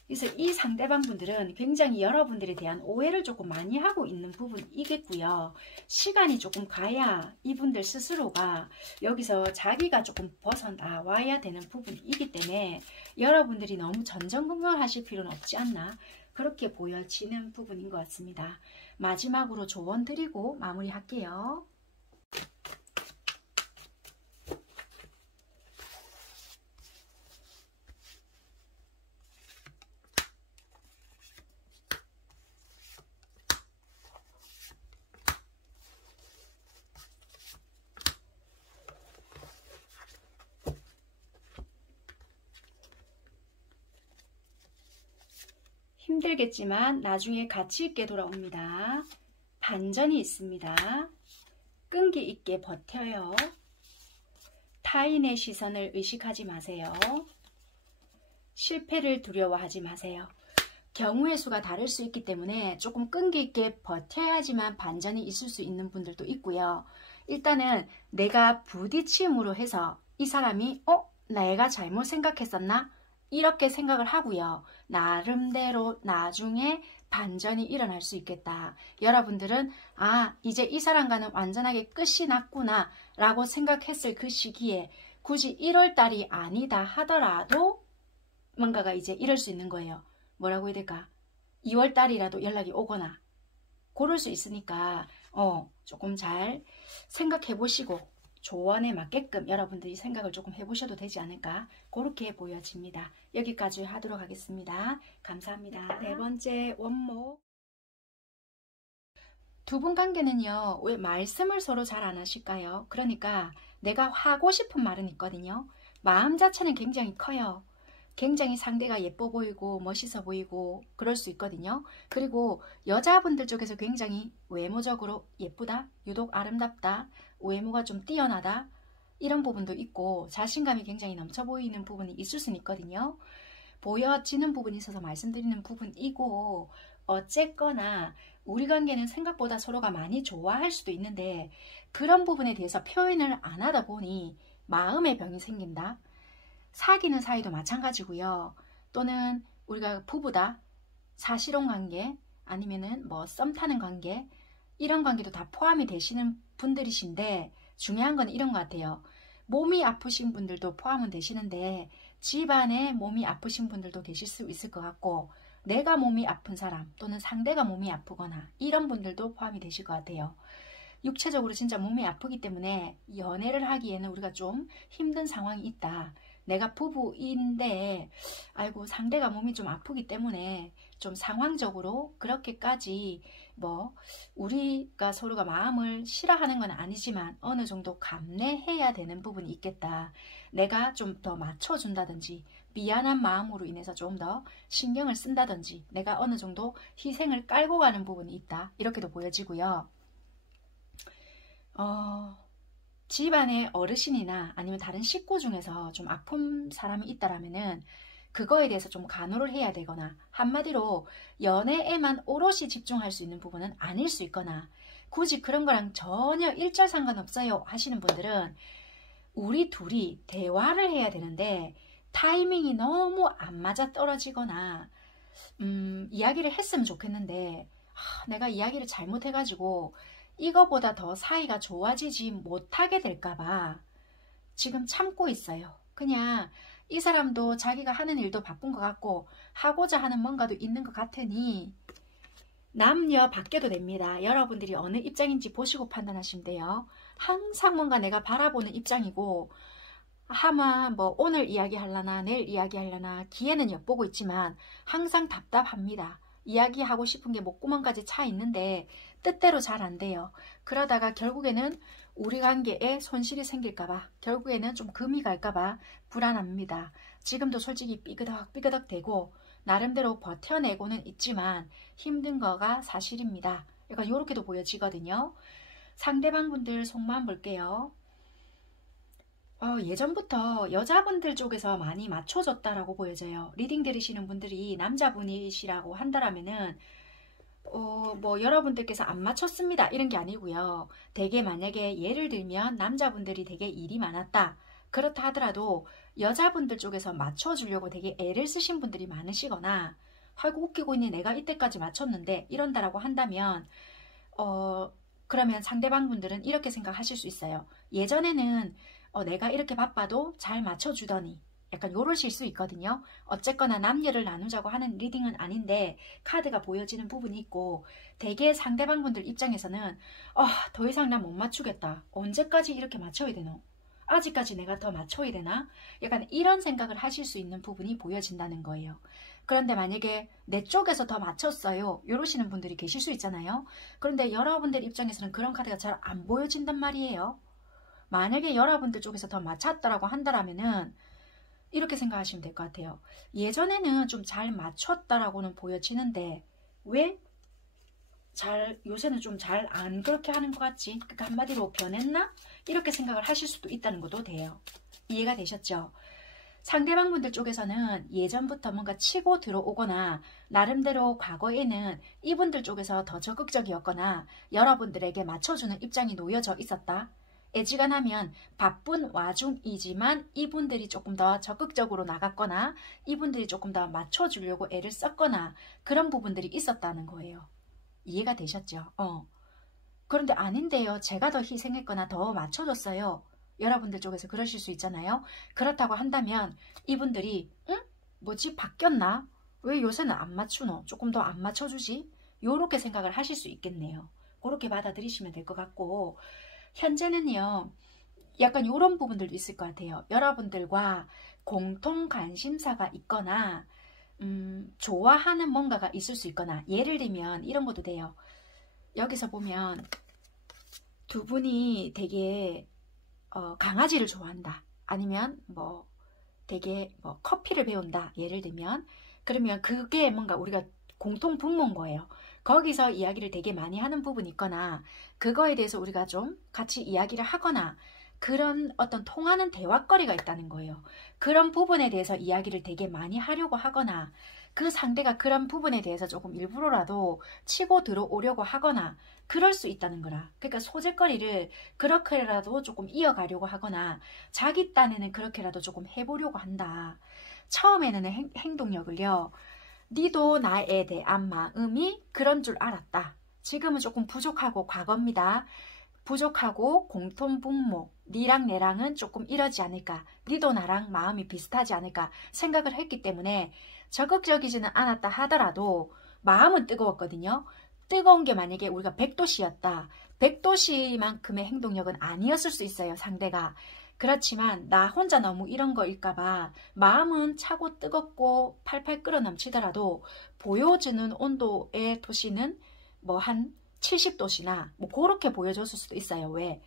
그래서 이 상대방 분들은 굉장히 여러분들에 대한 오해를 조금 많이 하고 있는 부분이겠고요. 시간이 조금 가야 이분들 스스로가 여기서 자기가 조금 벗어나와야 되는 부분이기 때문에 여러분들이 너무 전전긍긍하실 필요는 없지 않나. 그렇게 보여지는 부분인 것 같습니다. 마지막으로 조언 드리고 마무리할게요. 힘들겠지만 나중에 가치 있게 돌아옵니다. 반전이 있습니다. 끈기 있게 버텨요. 타인의 시선을 의식하지 마세요. 실패를 두려워하지 마세요. 경우의 수가 다를 수 있기 때문에 조금 끈기 있게 버텨야지만 반전이 있을 수 있는 분들도 있고요. 일단은 내가 부딪힘으로 해서 이 사람이 내가 잘못 생각했었나? 이렇게 생각을 하고요. 나름대로 나중에 반전이 일어날 수 있겠다. 여러분들은 이제 이 사람과는 완전하게 끝이 났구나 라고 생각했을 그 시기에 굳이 1월달이 아니다 하더라도 뭔가가 이제 이럴 수 있는 거예요. 뭐라고 해야 될까? 2월달이라도 연락이 오거나 그럴 수 있으니까 조금 잘 생각해 보시고 조언에 맞게끔 여러분들이 생각을 조금 해보셔도 되지 않을까 그렇게 보여집니다. 여기까지 하도록 하겠습니다. 감사합니다. 네 번째 원목. 두 분 관계는요. 왜 말씀을 서로 잘 안 하실까요? 그러니까 내가 하고 싶은 말은 있거든요. 마음 자체는 굉장히 커요. 굉장히 상대가 예뻐 보이고 멋있어 보이고 그럴 수 있거든요. 그리고 여자분들 쪽에서 굉장히 외모적으로 예쁘다, 유독 아름답다, 외모가 좀 뛰어나다 이런 부분도 있고 자신감이 굉장히 넘쳐 보이는 부분이 있을 수는 있거든요. 보여지는 부분이 있어서 말씀드리는 부분이고 어쨌거나 우리 관계는 생각보다 서로가 많이 좋아할 수도 있는데 그런 부분에 대해서 표현을 안 하다 보니 마음의 병이 생긴다. 사귀는 사이도 마찬가지고요. 또는 우리가 부부다, 사실혼 관계, 아니면은 뭐 썸 타는 관계 이런 관계도 다 포함이 되시는 분들이신데 중요한 건 이런 것 같아요. 몸이 아프신 분들도 포함은 되시는데 집안에 몸이 아프신 분들도 되실 수 있을 것 같고 내가 몸이 아픈 사람 또는 상대가 몸이 아프거나 이런 분들도 포함이 되실 것 같아요. 육체적으로 진짜 몸이 아프기 때문에 연애를 하기에는 우리가 좀 힘든 상황이 있다. 내가 부부인데 아이고 상대가 몸이 좀 아프기 때문에 좀 상황적으로 그렇게까지 뭐 우리가 서로가 마음을 싫어하는 건 아니지만 어느 정도 감내해야 되는 부분이 있겠다. 내가 좀 더 맞춰준다든지 미안한 마음으로 인해서 좀 더 신경을 쓴다든지 내가 어느 정도 희생을 깔고 가는 부분이 있다. 이렇게도 보여지고요. 집안의 어르신이나 아니면 다른 식구 중에서 좀 아픈 사람이 있다라면은 그거에 대해서 좀 간호를 해야 되거나 한마디로 연애에만 오롯이 집중할 수 있는 부분은 아닐 수 있거나 굳이 그런 거랑 전혀 일절 상관없어요 하시는 분들은 우리 둘이 대화를 해야 되는데 타이밍이 너무 안 맞아 떨어지거나 이야기를 했으면 좋겠는데 내가 이야기를 잘못해가지고 이거보다 더 사이가 좋아지지 못하게 될까봐 지금 참고 있어요. 그냥 이 사람도 자기가 하는 일도 바쁜 것 같고 하고자 하는 뭔가도 있는 것 같으니 남녀 바뀌어도 됩니다. 여러분들이 어느 입장인지 보시고 판단하시면 돼요. 항상 뭔가 내가 바라보는 입장이고 아마 뭐 오늘 이야기하려나 내일 이야기하려나 기회는 엿보고 있지만 항상 답답합니다. 이야기하고 싶은 게 목구멍까지 차 있는데 뜻대로 잘 안 돼요. 그러다가 결국에는 우리 관계에 손실이 생길까봐, 결국에는 좀 금이 갈까봐 불안합니다. 지금도 솔직히 삐그덕 되고 나름대로 버텨내고는 있지만 힘든 거가 사실입니다. 약간 이렇게도 보여지거든요. 상대방 분들 속마음 볼게요. 예전부터 여자분들 쪽에서 많이 맞춰줬다라고 보여져요. 리딩 들으시는 분들이 남자분이시라고 한다라면은 뭐 여러분들께서 안 맞췄습니다 이런 게 아니고요. 되게 만약에 예를 들면 남자분들이 되게 일이 많았다 그렇다 하더라도 여자분들 쪽에서 맞춰주려고 되게 애를 쓰신 분들이 많으시거나, 아이고 웃기고 있니 내가 이때까지 맞췄는데 이런다라고 한다면 그러면 상대방 분들은 이렇게 생각하실 수 있어요. 예전에는 내가 이렇게 바빠도 잘 맞춰주더니, 약간 요러실 수 있거든요. 어쨌거나 남녀를 나누자고 하는 리딩은 아닌데 카드가 보여지는 부분이 있고, 대개 상대방 분들 입장에서는 더 이상 나 못 맞추겠다. 언제까지 이렇게 맞춰야 되노? 아직까지 내가 더 맞춰야 되나? 약간 이런 생각을 하실 수 있는 부분이 보여진다는 거예요. 그런데 만약에 내 쪽에서 더 맞췄어요 이러시는 분들이 계실 수 있잖아요. 그런데 여러분들 입장에서는 그런 카드가 잘 안 보여진단 말이에요. 만약에 여러분들 쪽에서 더 맞췄다라고 한다면은 이렇게 생각하시면 될 것 같아요. 예전에는 좀 잘 맞췄다라고는 보여지는데 왜 요새는 좀 잘 안 그렇게 하는 것 같지? 그러니까 한마디로 변했나? 이렇게 생각을 하실 수도 있다는 것도 돼요. 이해가 되셨죠? 상대방 분들 쪽에서는 예전부터 뭔가 치고 들어오거나 나름대로 과거에는 이분들 쪽에서 더 적극적이었거나 여러분들에게 맞춰주는 입장이 놓여져 있었다. 애지간하면 바쁜 와중이지만 이분들이 조금 더 적극적으로 나갔거나 이분들이 조금 더 맞춰주려고 애를 썼거나 그런 부분들이 있었다는 거예요. 이해가 되셨죠? 그런데 아닌데요. 제가 더 희생했거나 더 맞춰줬어요. 여러분들 쪽에서 그러실 수 있잖아요. 그렇다고 한다면 이분들이 뭐지? 바뀌었나? 왜 요새는 안 맞추노? 조금 더 안 맞춰주지? 요렇게 생각을 하실 수 있겠네요. 그렇게 받아들이시면 될 것 같고, 현재는요. 약간 요런 부분들도 있을 것 같아요. 여러분들과 공통 관심사가 있거나 좋아하는 뭔가가 있을 수 있거나, 예를 들면 이런 것도 돼요. 여기서 보면 두 분이 되게 강아지를 좋아한다. 아니면 뭐 되게 뭐 커피를 배운다. 예를 들면 그러면 그게 뭔가 우리가 공통 분모인 거예요. 거기서 이야기를 되게 많이 하는 부분이 있거나 그거에 대해서 우리가 좀 같이 이야기를 하거나 그런 어떤 통하는 대화거리가 있다는 거예요. 그런 부분에 대해서 이야기를 되게 많이 하려고 하거나 그 상대가 그런 부분에 대해서 조금 일부러라도 치고 들어오려고 하거나 그럴 수 있다는 거라. 그러니까 소재거리를 그렇게라도 조금 이어가려고 하거나 자기 딴에는 그렇게라도 조금 해보려고 한다. 처음에는 행동력을요. 니도 나에 대한 마음이 그런 줄 알았다. 지금은 조금 부족하고 과거입니다. 부족하고 공통분모, 니랑 내랑은 조금 이러지 않을까, 니도 나랑 마음이 비슷하지 않을까 생각을 했기 때문에 적극적이지는 않았다 하더라도 마음은 뜨거웠거든요. 뜨거운 게 만약에 우리가 100도씨였다. 100도씨만큼의 행동력은 아니었을 수 있어요, 상대가. 그렇지만 나 혼자 너무 이런 거일까봐 마음은 차고 뜨겁고 팔팔 끓어 넘치더라도 보여주는 온도의 도시는 뭐 한 70도씨나 뭐 그렇게 보여줬을 수도 있어요. 왜?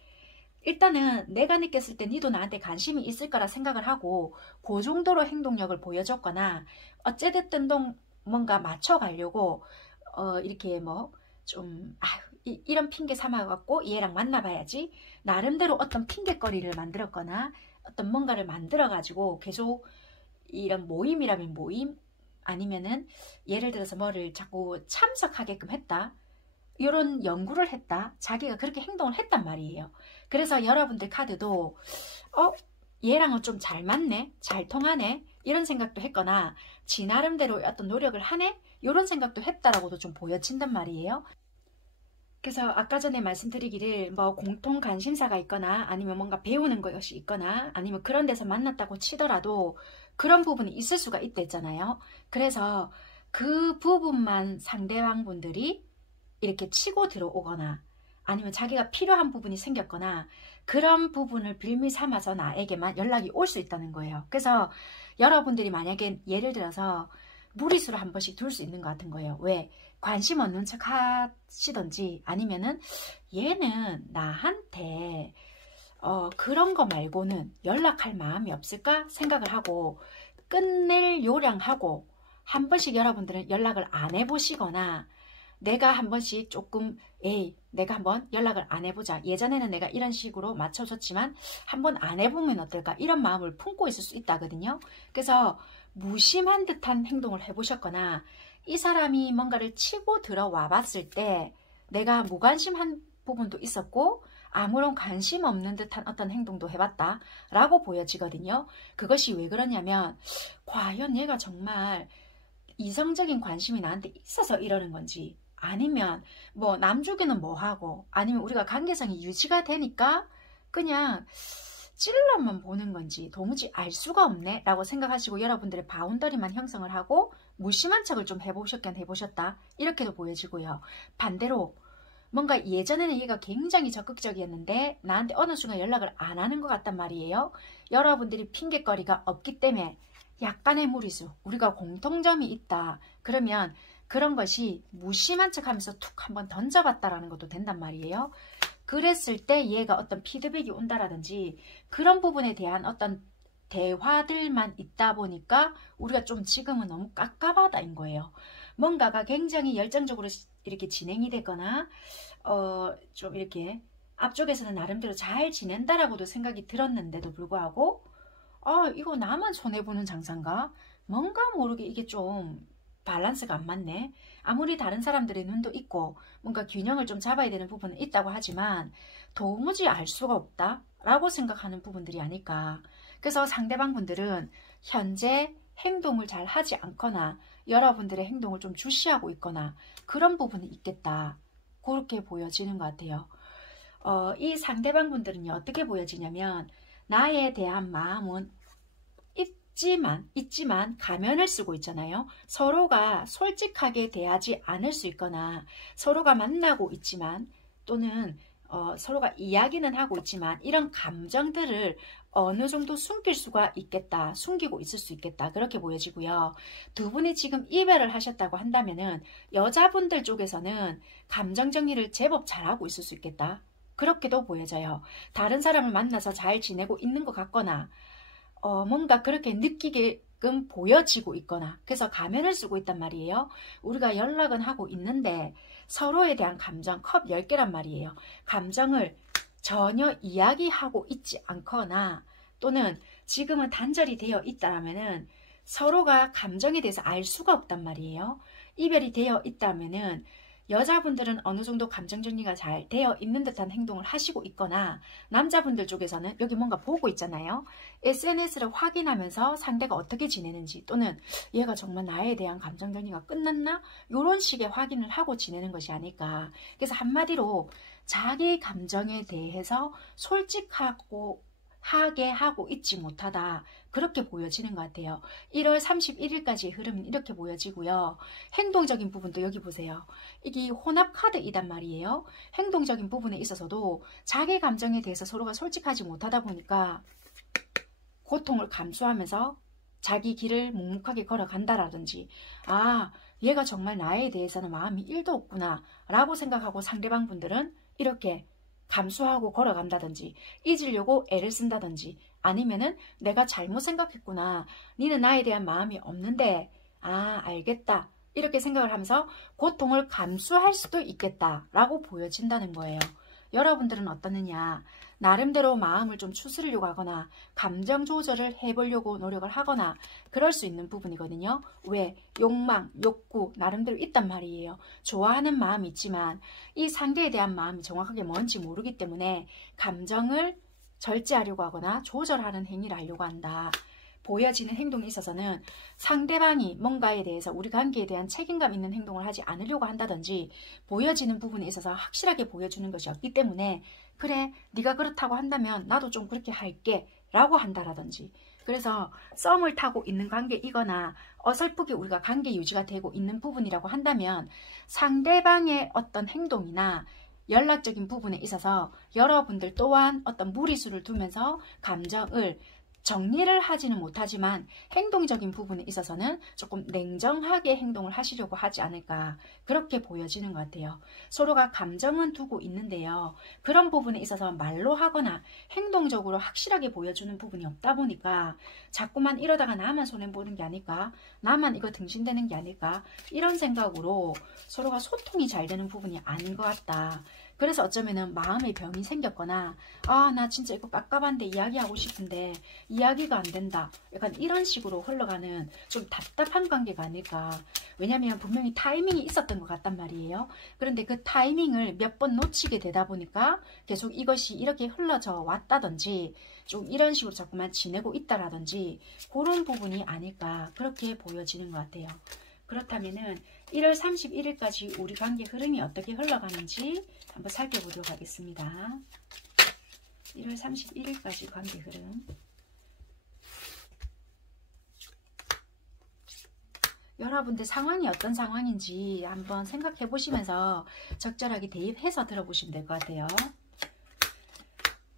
일단은 내가 느꼈을 때 니도 나한테 관심이 있을 거라 생각을 하고 그 정도로 행동력을 보여줬거나 어찌됐든 뭔가 맞춰가려고 이렇게 뭐 좀 이런 핑계 삼아갖고 얘랑 만나봐야지 나름대로 어떤 핑계거리를 만들었거나 어떤 뭔가를 만들어가지고 계속 이런 모임이라면 모임 아니면은 예를 들어서 뭐를 자꾸 참석하게끔 했다. 이런 연구를 했다. 자기가 그렇게 행동을 했단 말이에요. 그래서 여러분들 카드도 얘랑은 좀 잘 맞네, 잘 통하네 이런 생각도 했거나 지 나름대로 어떤 노력을 하네 이런 생각도 했다라고도 좀 보여진단 말이에요. 그래서 아까 전에 말씀드리기를 뭐 공통 관심사가 있거나 아니면 뭔가 배우는 것이 있거나 아니면 그런 데서 만났다고 치더라도 그런 부분이 있을 수가 있댔잖아요. 그래서 그 부분만 상대방 분들이 이렇게 치고 들어오거나 아니면 자기가 필요한 부분이 생겼거나 그런 부분을 빌미 삼아서 나에게만 연락이 올 수 있다는 거예요. 그래서 여러분들이 만약에 예를 들어서 무리수를 한 번씩 둘 수 있는 것 같은 거예요. 왜? 관심 없는 척 하시던지 아니면은 얘는 나한테 그런 거 말고는 연락할 마음이 없을까 생각을 하고 끝낼 요량하고 한 번씩 여러분들은 연락을 안 해보시거나 내가 한 번씩 조금 내가 한번 연락을 안 해보자. 예전에는 내가 이런 식으로 맞춰줬지만 한번 안 해보면 어떨까? 이런 마음을 품고 있을 수 있다거든요. 그래서 무심한 듯한 행동을 해보셨거나 이 사람이 뭔가를 치고 들어와 봤을 때 내가 무관심한 부분도 있었고 아무런 관심 없는 듯한 어떤 행동도 해봤다 라고 보여지거든요. 그것이 왜 그러냐면 과연 얘가 정말 이성적인 관심이 나한테 있어서 이러는 건지 아니면 뭐 남주기는 뭐하고 아니면 우리가 관계성이 유지가 되니까 그냥 찔러만 보는 건지 도무지 알 수가 없네 라고 생각하시고 여러분들의 바운더리만 형성을 하고 무심한 척을 좀 해보셨긴 해보셨다 이렇게도 보여지고요. 반대로 뭔가 예전에는 얘가 굉장히 적극적이었는데 나한테 어느 순간 연락을 안 하는 것 같단 말이에요. 여러분들이 핑계거리가 없기 때문에 약간의 무리수, 우리가 공통점이 있다. 그러면 그런 것이 무심한 척하면서 툭 한번 던져봤다라는 것도 된단 말이에요. 그랬을 때 얘가 어떤 피드백이 온다라든지 그런 부분에 대한 어떤 대화들만 있다 보니까 우리가 좀 지금은 너무 깝깝하다인 거예요. 뭔가가 굉장히 열정적으로 이렇게 진행이 되거나 좀 이렇게 앞쪽에서는 나름대로 잘 지낸다라고도 생각이 들었는데도 불구하고 이거 나만 손해보는 장사인가? 뭔가 모르게 이게 좀 밸런스가 안 맞네. 아무리 다른 사람들의 눈도 있고 뭔가 균형을 좀 잡아야 되는 부분은 있다고 하지만 도무지 알 수가 없다 라고 생각하는 부분들이 아닐까. 그래서 상대방 분들은 현재 행동을 잘 하지 않거나 여러분들의 행동을 좀 주시하고 있거나 그런 부분이 있겠다. 그렇게 보여지는 것 같아요. 이 상대방 분들은요 어떻게 보여지냐면 나에 대한 마음은 있지만 가면을 쓰고 있잖아요. 서로가 솔직하게 대하지 않을 수 있거나 서로가 만나고 있지만 또는 서로가 이야기는 하고 있지만 이런 감정들을 어느 정도 숨길 수가 있겠다. 숨기고 있을 수 있겠다. 그렇게 보여지고요. 두 분이 지금 이별을 하셨다고 한다면은 여자분들 쪽에서는 감정 정리를 제법 잘하고 있을 수 있겠다. 그렇게도 보여져요. 다른 사람을 만나서 잘 지내고 있는 것 같거나 뭔가 그렇게 느끼게끔 보여지고 있거나 그래서 가면을 쓰고 있단 말이에요. 우리가 연락은 하고 있는데 서로에 대한 감정 컵 10개란 말이에요. 감정을 전혀 이야기하고 있지 않거나 또는 지금은 단절이 되어 있다면은 서로가 감정에 대해서 알 수가 없단 말이에요. 이별이 되어 있다면은 여자분들은 어느 정도 감정 정리가 잘 되어 있는 듯한 행동을 하시고 있거나 남자분들 쪽에서는 여기 뭔가 보고 있잖아요. SNS를 확인하면서 상대가 어떻게 지내는지 또는 얘가 정말 나에 대한 감정 정리가 끝났나? 이런 식의 확인을 하고 지내는 것이 아닐까. 그래서 한마디로 자기 감정에 대해서 솔직하게 하고 있지 못하다. 그렇게 보여지는 것 같아요. 1월 31일까지의 흐름은 이렇게 보여지고요. 행동적인 부분도 여기 보세요. 이게 혼합 카드이단 말이에요. 행동적인 부분에 있어서도 자기 감정에 대해서 서로가 솔직하지 못하다 보니까 고통을 감수하면서 자기 길을 묵묵하게 걸어간다라든지 얘가 정말 나에 대해서는 마음이 1도 없구나 라고 생각하고 상대방 분들은 이렇게 감수하고 걸어간다든지 잊으려고 애를 쓴다든지 아니면은 내가 잘못 생각했구나. 니는 나에 대한 마음이 없는데 알겠다. 이렇게 생각을 하면서 고통을 감수할 수도 있겠다라고 보여진다는 거예요. 여러분들은 어떠느냐? 나름대로 마음을 좀 추스르려고 하거나 감정 조절을 해보려고 노력을 하거나 그럴 수 있는 부분이거든요. 왜? 욕망, 욕구 나름대로 있단 말이에요. 좋아하는 마음이 있지만 이 상대에 대한 마음이 정확하게 뭔지 모르기 때문에 감정을 절제하려고 하거나 조절하는 행위를 하려고 한다. 보여지는 행동에 있어서는 상대방이 뭔가에 대해서 우리 관계에 대한 책임감 있는 행동을 하지 않으려고 한다든지 보여지는 부분에 있어서 확실하게 보여주는 것이 없기 때문에 그래 네가 그렇다고 한다면 나도 좀 그렇게 할게 라고 한다라든지 그래서 썸을 타고 있는 관계이거나 어설프게 우리가 관계 유지가 되고 있는 부분이라고 한다면 상대방의 어떤 행동이나 연락적인 부분에 있어서 여러분들 또한 어떤 무리수를 두면서 감정을 정리를 하지는 못하지만 행동적인 부분에 있어서는 조금 냉정하게 행동을 하시려고 하지 않을까, 그렇게 보여지는 것 같아요. 서로가 감정은 두고 있는데요. 그런 부분에 있어서 말로 하거나 행동적으로 확실하게 보여주는 부분이 없다 보니까 자꾸만 이러다가 나만 손해보는 게 아닐까, 나만 이거 등신되는 게 아닐까, 이런 생각으로 서로가 소통이 잘 되는 부분이 아닌 것 같다. 그래서 어쩌면은 마음의 병이 생겼거나, 아, 나 진짜 이거 깝깝한데 이야기하고 싶은데 이야기가 안 된다, 약간 이런 식으로 흘러가는 좀 답답한 관계가 아닐까. 왜냐면 분명히 타이밍이 있었던 것 같단 말이에요. 그런데 그 타이밍을 몇 번 놓치게 되다 보니까 계속 이것이 이렇게 흘러져 왔다든지 좀 이런 식으로 자꾸만 지내고 있다라든지 그런 부분이 아닐까, 그렇게 보여지는 것 같아요. 그렇다면은 1월 31일까지 우리 관계 흐름이 어떻게 흘러가는지 한번 살펴보도록 하겠습니다. 1월 31일까지 관계 흐름. 여러분들 상황이 어떤 상황인지 한번 생각해 보시면서 적절하게 대입해서 들어보시면 될 것 같아요.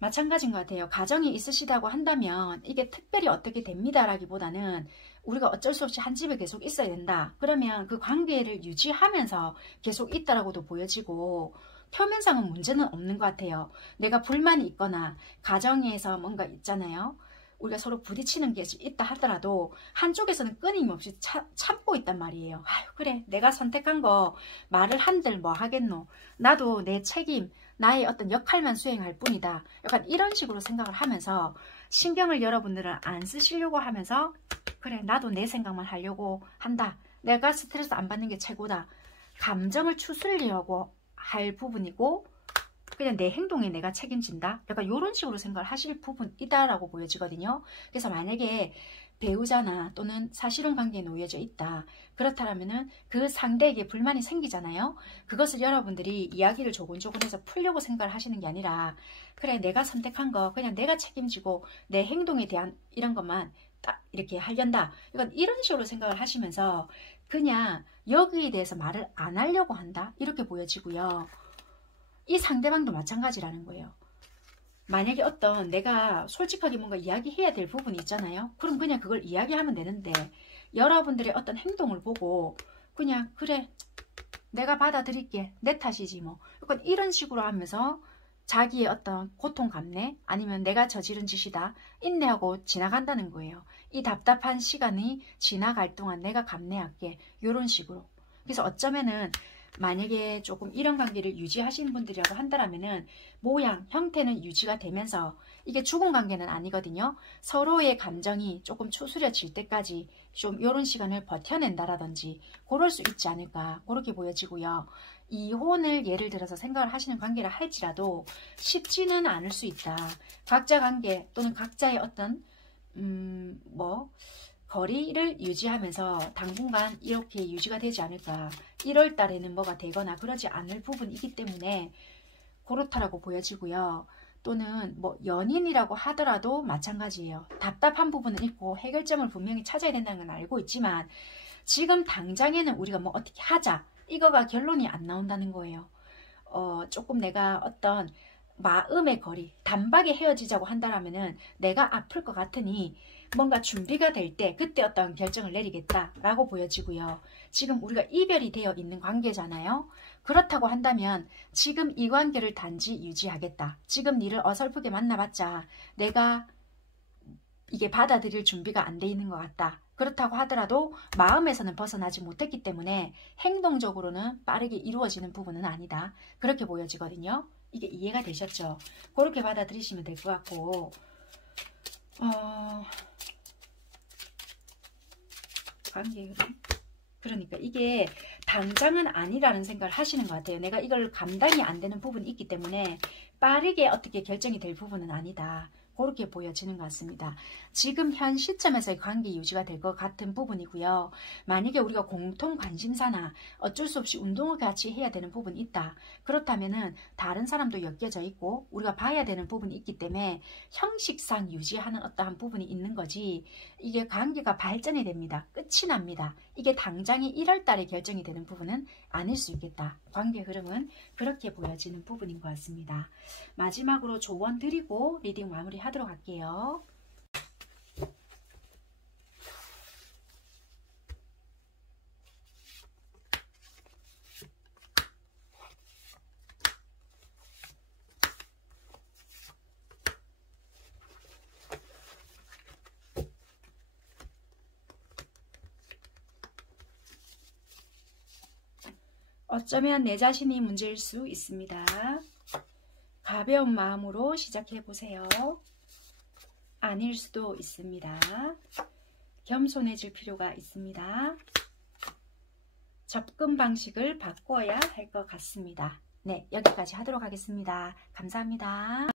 마찬가지인 것 같아요. 가정이 있으시다고 한다면 이게 특별히 어떻게 됩니다 라기보다는 우리가 어쩔 수 없이 한 집에 계속 있어야 된다. 그러면 그 관계를 유지하면서 계속 있다라고도 보여지고, 표면상은 문제는 없는 것 같아요. 내가 불만이 있거나 가정에서 뭔가 있잖아요. 우리가 서로 부딪히는 게 있다 하더라도 한쪽에서는 끊임없이 참고 있단 말이에요. 아유, 그래, 내가 선택한 거 말을 한들 뭐 하겠노, 나도 내 책임, 나의 어떤 역할만 수행할 뿐이다, 약간 이런 식으로 생각을 하면서 신경을 여러분들은 안 쓰시려고 하면서, 그래, 나도 내 생각만 하려고 한다, 내가 스트레스 안 받는 게 최고다, 감정을 추스리려고 할 부분이고 그냥 내 행동에 내가 책임진다, 약간 이런 식으로 생각을 하실 부분이다라고 보여지거든요. 그래서 만약에 배우자나 또는 사실혼 관계에 놓여져 있다, 그렇다면은 그 상대에게 불만이 생기잖아요. 그것을 여러분들이 이야기를 조곤조곤해서 풀려고 생각을 하시는 게 아니라, 그래, 내가 선택한 거 그냥 내가 책임지고 내 행동에 대한 이런 것만 딱 이렇게 하련다, 이건 이런 식으로 생각을 하시면서 그냥 여기에 대해서 말을 안 하려고 한다, 이렇게 보여지고요. 이 상대방도 마찬가지라는 거예요. 만약에 어떤 내가 솔직하게 뭔가 이야기해야 될 부분이 있잖아요. 그럼 그냥 그걸 이야기하면 되는데, 여러분들의 어떤 행동을 보고 그냥 그래, 내가 받아들일게, 내 탓이지 뭐, 약간 이런 식으로 하면서 자기의 어떤 고통 감내, 아니면 내가 저지른 짓이다, 인내하고 지나간다는 거예요. 이 답답한 시간이 지나갈 동안 내가 감내할게, 이런 식으로. 그래서 어쩌면은 만약에 조금 이런 관계를 유지하시는 분들이라고 한다면은 모양, 형태는 유지가 되면서 이게 죽은 관계는 아니거든요. 서로의 감정이 조금 추스려질 때까지 좀 이런 시간을 버텨낸다라든지 그럴 수 있지 않을까, 그렇게 보여지고요. 이혼을 예를 들어서 생각을 하시는 관계라 할지라도 쉽지는 않을 수 있다. 각자 관계 또는 각자의 어떤 거리를 유지하면서 당분간 이렇게 유지가 되지 않을까. 1월 달에는 뭐가 되거나 그러지 않을 부분이기 때문에 그렇다라고 보여지고요. 또는 뭐 연인이라고 하더라도 마찬가지예요. 답답한 부분은 있고 해결점을 분명히 찾아야 된다는 건 알고 있지만 지금 당장에는 우리가 뭐 어떻게 하자, 이거가 결론이 안 나온다는 거예요. 조금 내가 어떤 마음의 거리, 단박에 헤어지자고 한다면은 내가 아플 것 같으니 뭔가 준비가 될 때 그때 어떤 결정을 내리겠다라고 보여지고요. 지금 우리가 이별이 되어 있는 관계잖아요. 그렇다고 한다면 지금 이 관계를 단지 유지하겠다, 지금 니를 어설프게 만나봤자 내가 이게 받아들일 준비가 안 돼 있는 것 같다, 그렇다고 하더라도 마음에서는 벗어나지 못했기 때문에 행동적으로는 빠르게 이루어지는 부분은 아니다, 그렇게 보여지거든요. 이게 이해가 되셨죠? 그렇게 받아들이시면 될 것 같고, 관계 흐름? 그러니까 이게 당장은 아니라는 생각을 하시는 것 같아요. 내가 이걸 감당이 안 되는 부분이 있기 때문에 빠르게 어떻게 결정이 될 부분은 아니다, 그렇게 보여지는 것 같습니다. 지금 현 시점에서의 관계 유지가 될 것 같은 부분이고요. 만약에 우리가 공통 관심사나 어쩔 수 없이 운동을 같이 해야 되는 부분이 있다, 그렇다면은 다른 사람도 엮여져 있고 우리가 봐야 되는 부분이 있기 때문에 형식상 유지하는 어떠한 부분이 있는 거지, 이게 관계가 발전이 됩니다, 끝이 납니다, 이게 당장이 1월 달에 결정이 되는 부분은 아닐 수 있겠다. 관계 흐름은 그렇게 보여지는 부분인 것 같습니다. 마지막으로 조언 드리고 리딩 마무리 하도록 할게요. 어쩌면 내 자신이 문제일 수 있습니다. 가벼운 마음으로 시작해 보세요. 아닐 수도 있습니다. 겸손해질 필요가 있습니다. 접근 방식을 바꿔야 할 것 같습니다. 네, 여기까지 하도록 하겠습니다. 감사합니다.